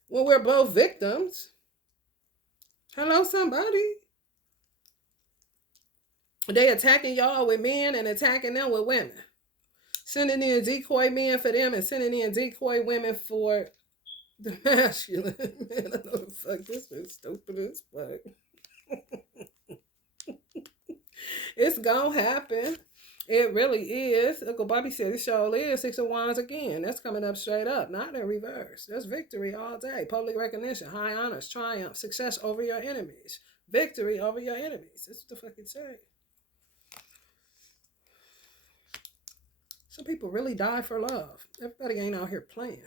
when we're both victims. Hello, somebody. They attacking y'all with men and attacking them with women. Sending in decoy men for them and sending in decoy women for the masculine. Man, I know the fuck this is stupid as fuck. It's gonna happen. It really is. Uncle Bobby said it sure is. Six of Wands again. That's coming up straight up, not in reverse. That's victory all day. Public recognition, high honors, triumph, success over your enemies. Victory over your enemies. That's what the fuck it say. Some people really die for love. Everybody ain't out here playing.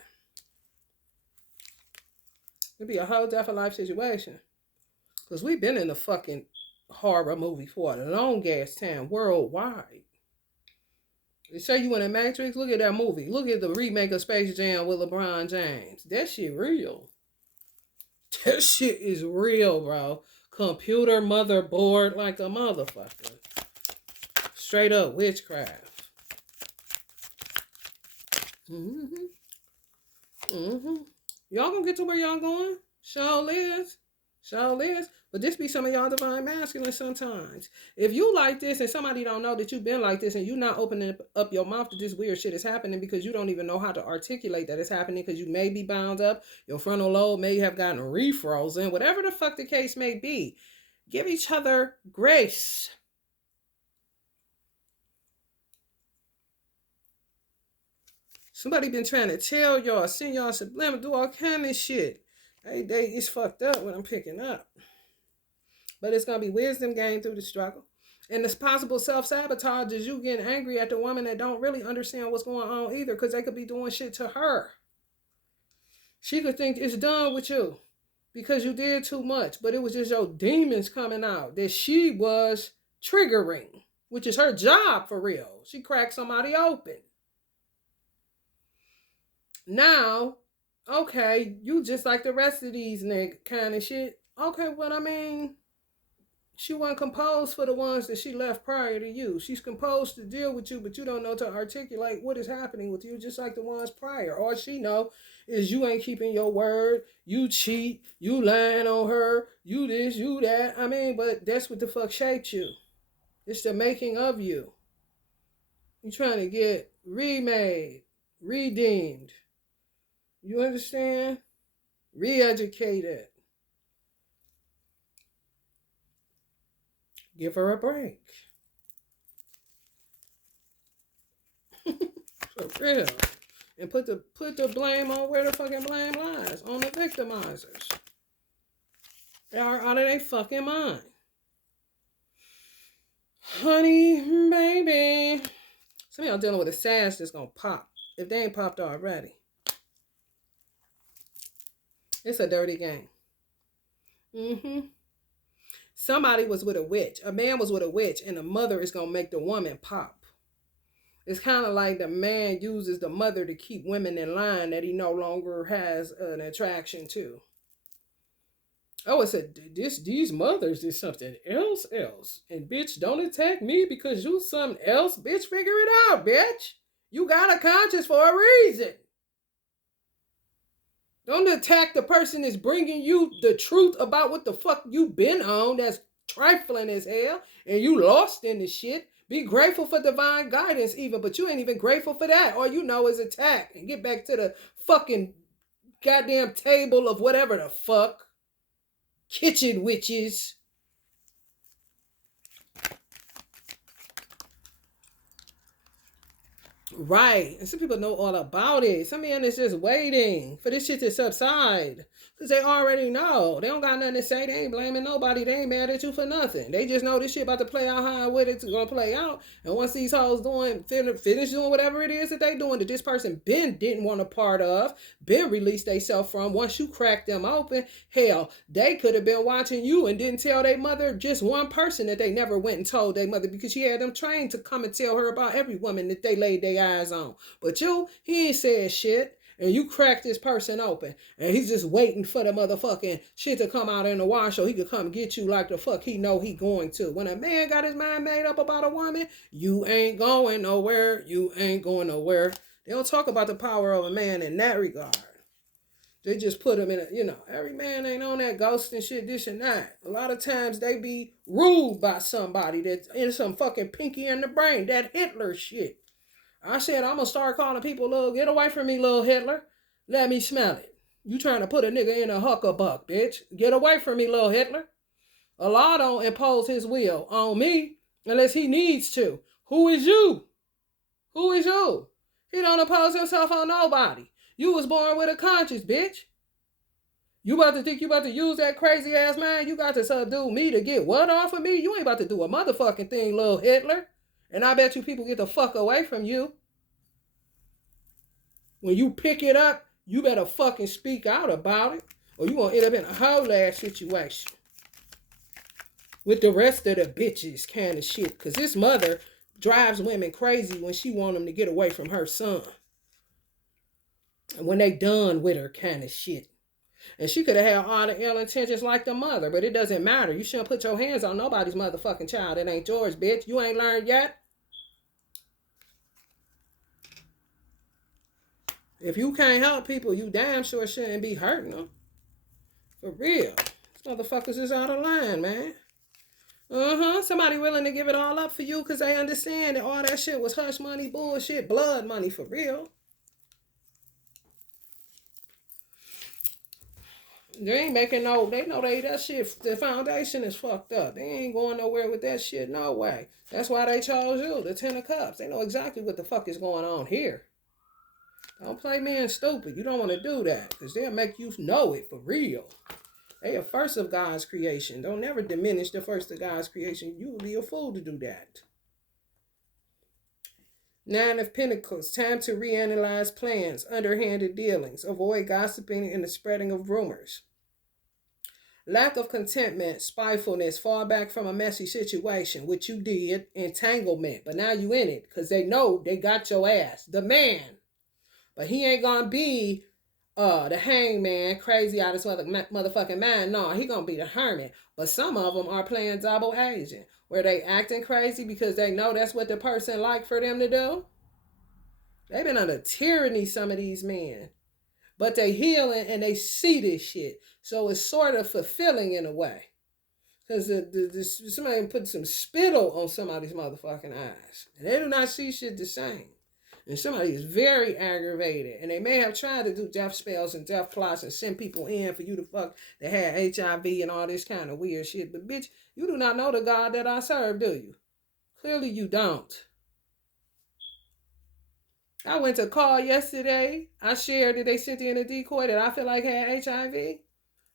It'd be a whole death of life situation. Because we've been in a fucking horror movie for a long ass time worldwide. They say you in a Matrix. Look at that movie. Look at the remake of Space Jam with LeBron James. That shit real. That shit is real, bro. Computer motherboard like a motherfucker. Straight up witchcraft. Y'all gonna get to where y'all going? Sure is. Sure is. But this be some of y'all divine masculine sometimes. If you like this and somebody don't know that you've been like this and you not opening up your mouth that this weird shit is happening because you don't even know how to articulate that it's happening because you may be bound up, your frontal lobe may have gotten refrozen, whatever the fuck the case may be. Give each other grace. Somebody been trying to tell y'all, send y'all subliminal, do all kind of shit. Hey, it's fucked up what I'm picking up. But it's going to be wisdom gained through the struggle. And this possible self-sabotage is you getting angry at the woman that don't really understand what's going on either because they could be doing shit to her. She could think it's done with you because you did too much, but it was just your demons coming out that she was triggering, which is her job for real. She cracked somebody open. Now, okay, you just like the rest of these nigga kind of shit. Okay, what I mean, she wasn't composed for the ones that she left prior to you. She's composed to deal with you, but you don't know to articulate what is happening with you, just like the ones prior. All she know is you ain't keeping your word, you cheat, you lying on her, you this, you that. I mean, but that's what the fuck shaped you. It's the making of you. You trying to get remade, redeemed. You understand? Re-educated. Give her a break. For real. And put the blame on where the fucking blame lies. On the victimizers. They are out of their fucking mind. Honey, baby. Some of y'all dealing with a sash that's gonna pop. If they ain't popped already. It's a dirty game. Mm-hmm. Somebody was with a witch. A man was with a witch, and the mother is gonna make the woman pop. It's kind of like the man uses the mother to keep women in line that he no longer has an attraction to. Oh, it said these mothers is something else. And bitch, don't attack me because you something else. Bitch, figure it out, bitch. You got a conscience for a reason. Don't attack the person that's bringing you the truth about what the fuck you been on. That's trifling as hell, and you lost in the shit. Be grateful for divine guidance, even, but you ain't even grateful for that. All you know is attack and get back to the fucking goddamn table of whatever the fuck. Kitchen witches. Right. And some people know all about it. Some men is just waiting for this shit to subside. Because they already know. They don't got nothing to say. They ain't blaming nobody. They ain't mad at you for nothing. They just know this shit about to play out how with it's going to play out. And once these hoes finish doing whatever it is that they doing that this person didn't want a part of, released themselves from, once you crack them open, hell, they could have been watching you and didn't tell their mother, just one person that they never went and told their mother, because she had them trained to come and tell her about every woman that they laid their eyes on. But he ain't said shit. And you crack this person open, and he's just waiting for the motherfucking shit to come out in the wash so he could come get you like the fuck he know he going to. When a man got his mind made up about a woman, you ain't going nowhere. You ain't going nowhere. They don't talk about the power of a man in that regard. They just put him in every man ain't on that ghost and shit, this and that. A lot of times they be ruled by somebody that's in some fucking pinky in the brain, that Hitler shit. I said, I'm going to start calling people, get away from me, little Hitler. Let me smell it. You trying to put a nigga in a huckabuck, bitch. Get away from me, little Hitler. Allah don't impose his will on me unless he needs to. Who is you? Who is you? He don't impose himself on nobody. You was born with a conscience, bitch. You about to think you about to use that crazy ass mind? You got to subdue me to get what off of me? You ain't about to do a motherfucking thing, little Hitler. And I bet you people get the fuck away from you. When you pick it up, you better fucking speak out about it, or you gonna end up in a whole ass situation with the rest of the bitches kind of shit. Because this mother drives women crazy when she want them to get away from her son. And when they done with her kind of shit. And she could have had all the ill intentions like the mother, but it doesn't matter. You shouldn't put your hands on nobody's motherfucking child. It ain't yours, bitch. You ain't learned yet. If you can't help people, you damn sure shouldn't be hurting them. For real. These motherfuckers is out of line, man. Somebody willing to give it all up for you because they understand that all that shit was hush money, bullshit, blood money, for real. They ain't making they know that shit, the foundation is fucked up. They ain't going nowhere with that shit, no way. That's why they chose you, the 10 of Cups. They know exactly what the fuck is going on here. Don't play man stupid. You don't want to do that because they'll make you know it for real. They are first of God's creation. Don't never diminish the first of God's creation. You would be a fool to do that. 9 of Pentacles. Time to reanalyze plans, underhanded dealings. Avoid gossiping and the spreading of rumors. Lack of contentment, spitefulness, fall back from a messy situation, which you did, entanglement. But now you in it because they know they got your ass. The man. But he ain't gonna be the hangman, crazy out of his motherfucking mind. No, he gonna be the hermit. But some of them are playing double agent, where they acting crazy because they know that's what the person like for them to do. They've been under tyranny, some of these men. But they healing and they see this shit. So it's sort of fulfilling in a way. Because somebody put some spittle on somebody's motherfucking eyes. And they do not see shit the same. And somebody is very aggravated. And they may have tried to do death spells and death plots and send people in for you to fuck that had HIV and all this kind of weird shit. But bitch, you do not know the God that I serve, do you? Clearly you don't. I went to call yesterday. I shared that they sent in a decoy that I feel like had HIV.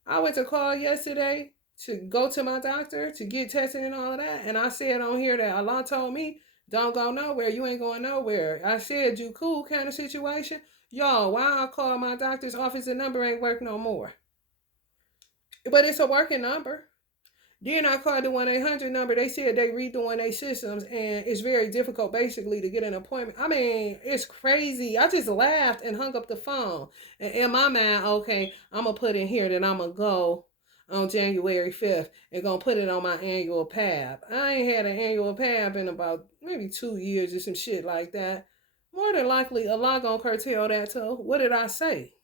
I went to call yesterday to go to my doctor to get tested and all of that. And I said on here that Allah told me, don't go nowhere. You ain't going nowhere. I said, you cool kind of situation. Y'all, why I call my doctor's office, the number ain't work no more. But it's a working number. Then I called the 1-800 number. They said they redoing their systems and it's very difficult basically to get an appointment. I mean, it's crazy. I just laughed and hung up the phone. And in my mind, okay, I'm going to put in here that I'm going to go on January 5th and going to put it on my annual PAB. I ain't had an annual PAB in about maybe 2 years or some shit like that. More than likely, a lot going to curtail that too. What did I say?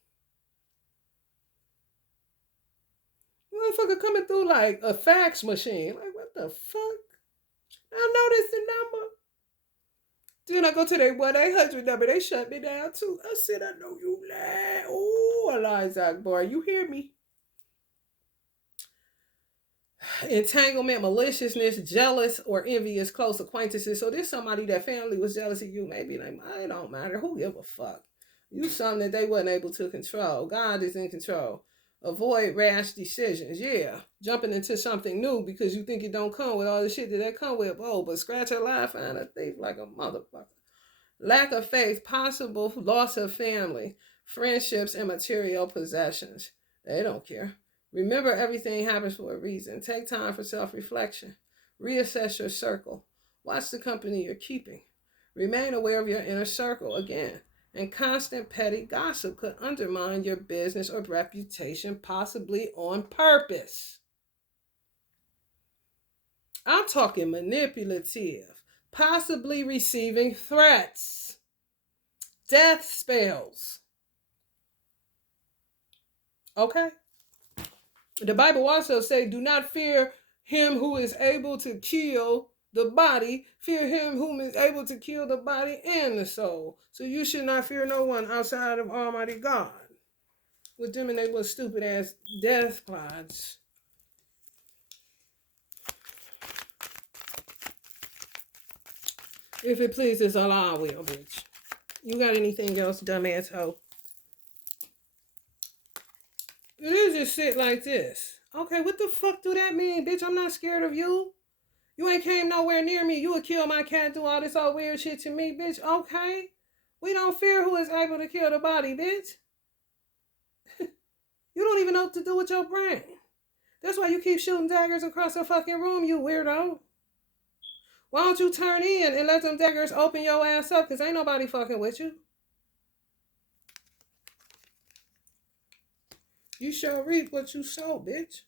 Motherfucker coming through like a fax machine. Like, what the fuck? I noticed the number. Then I go to their 1-800 number. They shut me down too. I said, I know you lie. Oh, Eliza, boy, you hear me? Entanglement, maliciousness, jealous, or envious close acquaintances. So there's somebody that family was jealous of you. Maybe like, it don't matter. Who give a fuck? You something that they wasn't able to control. God is in control. Avoid rash decisions. Yeah. Jumping into something new because you think it don't come with all the shit that they come with. Oh, but scratch a lie, find a thief like a motherfucker. Lack of faith, possible loss of family, friendships, and material possessions. They don't care. Remember, everything happens for a reason. Take time for self-reflection. Reassess your circle. Watch the company you're keeping. Remain aware of your inner circle again. And constant petty gossip could undermine your business or reputation, possibly on purpose. I'm talking manipulative, possibly receiving threats, death spells. Okay? The Bible also says, do not fear him who is able to kill the body, fear him whom is able to kill the body and the soul. So you should not fear no one outside of Almighty God. With them and they little stupid ass death plots. If it pleases Allah, I will, bitch. You got anything else, dumbass hoe? It is just shit like this. Okay, what the fuck do that mean, bitch? I'm not scared of you. You ain't came nowhere near me. You would kill my cat, do all this all weird shit to me, bitch. Okay. We don't fear who is able to kill the body, bitch. You don't even know what to do with your brain. That's why you keep shooting daggers across the fucking room, you weirdo. Why don't you turn in and let them daggers open your ass up? Because ain't nobody fucking with you. You shall reap what you sow, bitch.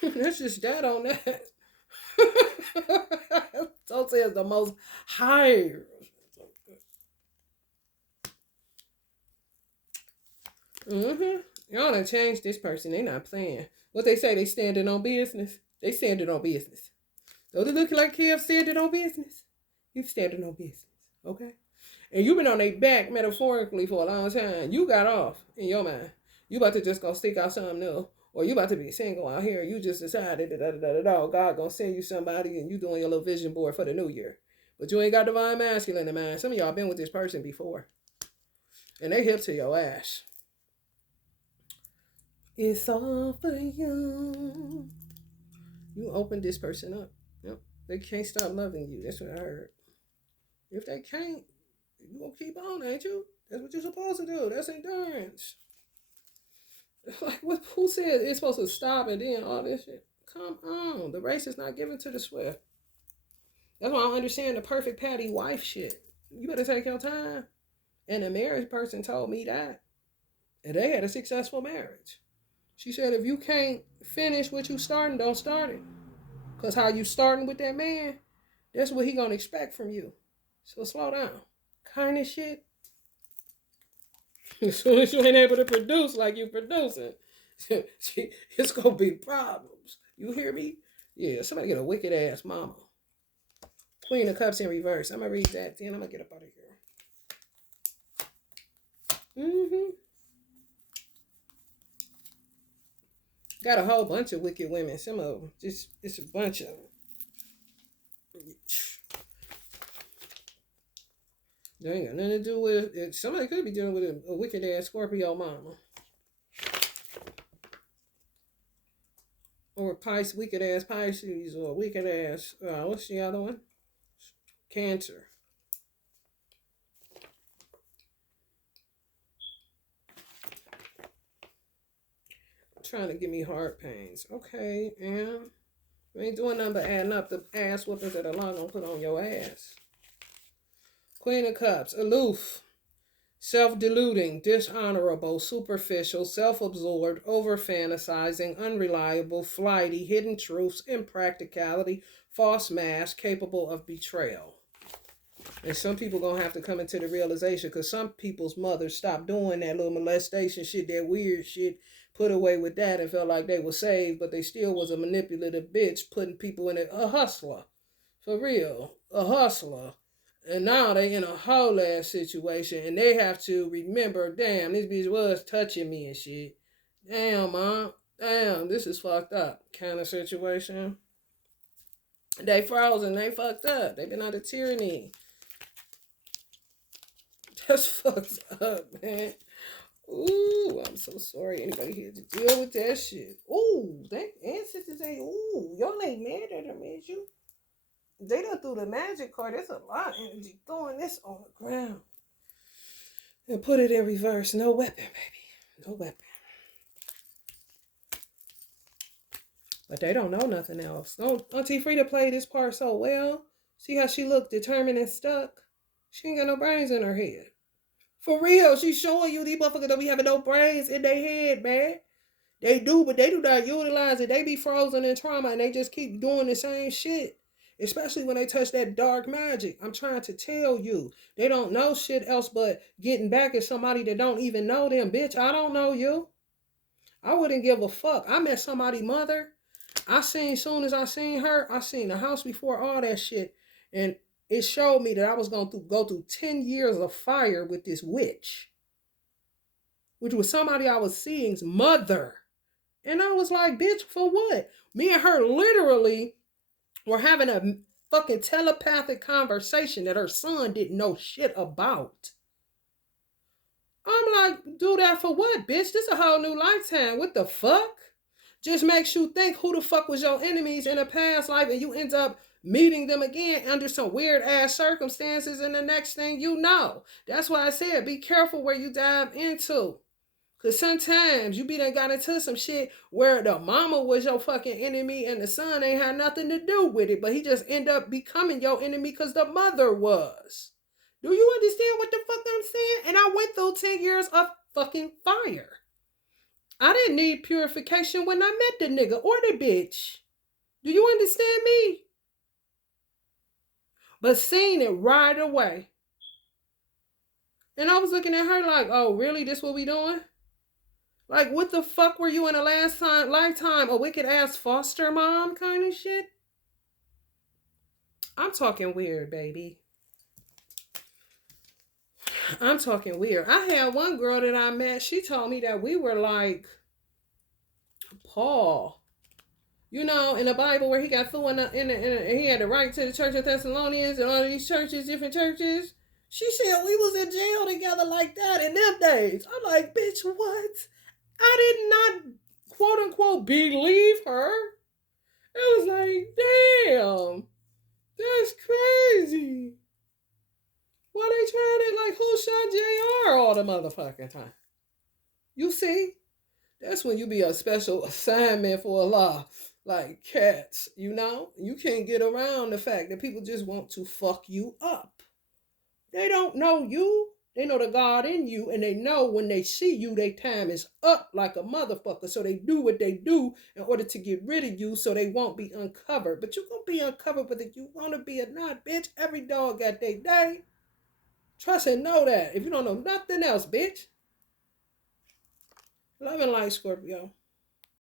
That's just that on that. Don't say it's the most high. Y'all done changed this person. They not playing. What they say, they standing on business. They standing on business. Don't it look like Kev standing on business? You standing on business, okay? And you been on their back metaphorically for a long time. You got off in your mind. You about to just go stick out something new. Or you about to be single out here. You just decided that God gonna send you somebody and you doing your little vision board for the new year. But you ain't got divine masculine in mind. Some of y'all been with this person before. And they hip to your ass. It's all for you. You open this person up. Yep. They can't stop loving you. That's what I heard. If they can't, you gonna keep on, ain't you? That's what you're supposed to do. That's endurance. Like, who said it's supposed to stop and then all this shit? Come on. The race is not given to the swift. That's why I don't understand the perfect patty wife shit. You better take your time. And the marriage person told me that. And they had a successful marriage. She said, if you can't finish what you starting, don't start it. Because how you starting with that man, that's what he going to expect from you. So slow down. Kind of shit. As soon as you ain't able to produce like you producing, it's going to be problems. You hear me? Yeah, somebody get a wicked ass mama. Queen of Cups in reverse. I'm going to read that. Then I'm going to get up out of here. Got a whole bunch of wicked women. Some of them. It's a bunch of them. They ain't got nothing to do with it. Somebody could be dealing with a wicked ass Scorpio mama. Or wicked ass Pisces, or wicked ass, what's the other one? Cancer. trying to give me heart pains. Okay, and you ain't doing nothing but adding up the ass whoopings that Allah gonna put on your ass. Queen of Cups, aloof, self-deluding, dishonorable, superficial, self-absorbed, over-fantasizing, unreliable, flighty, hidden truths, impracticality, false mask, capable of betrayal. And some people gonna have to come into the realization, because some people's mothers stopped doing that little molestation shit, that weird shit, put away with that and felt like they were saved, but they still was a manipulative bitch, putting people in a hustler. For real, a hustler. And now they in a whole ass situation, and they have to remember, damn, this bitch was touching me and shit. Damn, mom. Damn, this is fucked up. Kind of situation. They frozen. They fucked up. They been under tyranny. That's fucked up, man. Ooh, I'm so sorry anybody here to deal with that shit. Ooh, they ancestors say, ooh, y'all ain't mad at them, is you? They done threw the magic card. There's a lot of energy throwing this on the ground. And put it in reverse. No weapon, baby. No weapon. But they don't know nothing else. No, Auntie Frida played this part so well. See how she looked determined and stuck? She ain't got no brains in her head. For real, she's showing you these motherfuckers don't be having no brains in their head, man. They do, but they do not utilize it. They be frozen in trauma and they just keep doing the same shit. Especially when they touch that dark magic. I'm trying to tell you. They don't know shit else but getting back at somebody that don't even know them. Bitch, I don't know you. I wouldn't give a fuck. I met somebody's mother. Soon as I seen her, I seen the house before all that shit. And it showed me that I was going to go through 10 years of fire with this witch. Which was somebody I was seeing's mother. And I was like, bitch, for what? Me and her literally were having a fucking telepathic conversation that her son didn't know shit about. I'm like, do that for what, bitch? This is a whole new lifetime. What the fuck? Just makes you think who the fuck was your enemies in a past life, and you end up meeting them again under some weird ass circumstances, and the next thing you know. That's why I said be careful where you dive into. Because sometimes you be done got into some shit where the mama was your fucking enemy and the son ain't had nothing to do with it, but he just end up becoming your enemy because the mother was. Do you understand what the fuck I'm saying? And I went through 10 years of fucking fire. I didn't need purification when I met the nigga or the bitch. Do you understand me? But seeing it right away. And I was looking at her like, oh, really? This what we doing? Like, what the fuck were you in a lifetime? A wicked ass foster mom kind of shit? I'm talking weird, baby. I'm talking weird. I had one girl that I met. She told me that we were like Paul. You know, in the Bible where he got thrown he had to write to the Church of Thessalonians and all these churches, different churches. She said we was in jail together like that in them days. I'm like, bitch, what? I did not, quote unquote, believe her. It was like, damn, that's crazy. Why they trying to, like, who shot JR all the motherfucking time? You see? That's when you be a special assignment for Allah. Like cats, you know? You can't get around the fact that people just want to fuck you up. They don't know you. They know the God in you, and they know when they see you, their time is up like a motherfucker. So they do what they do in order to get rid of you so they won't be uncovered. But you gonna be uncovered whether you want to be or not, bitch. Every dog got their day. Trust and know that. If you don't know nothing else, bitch. Love and light, Scorpio.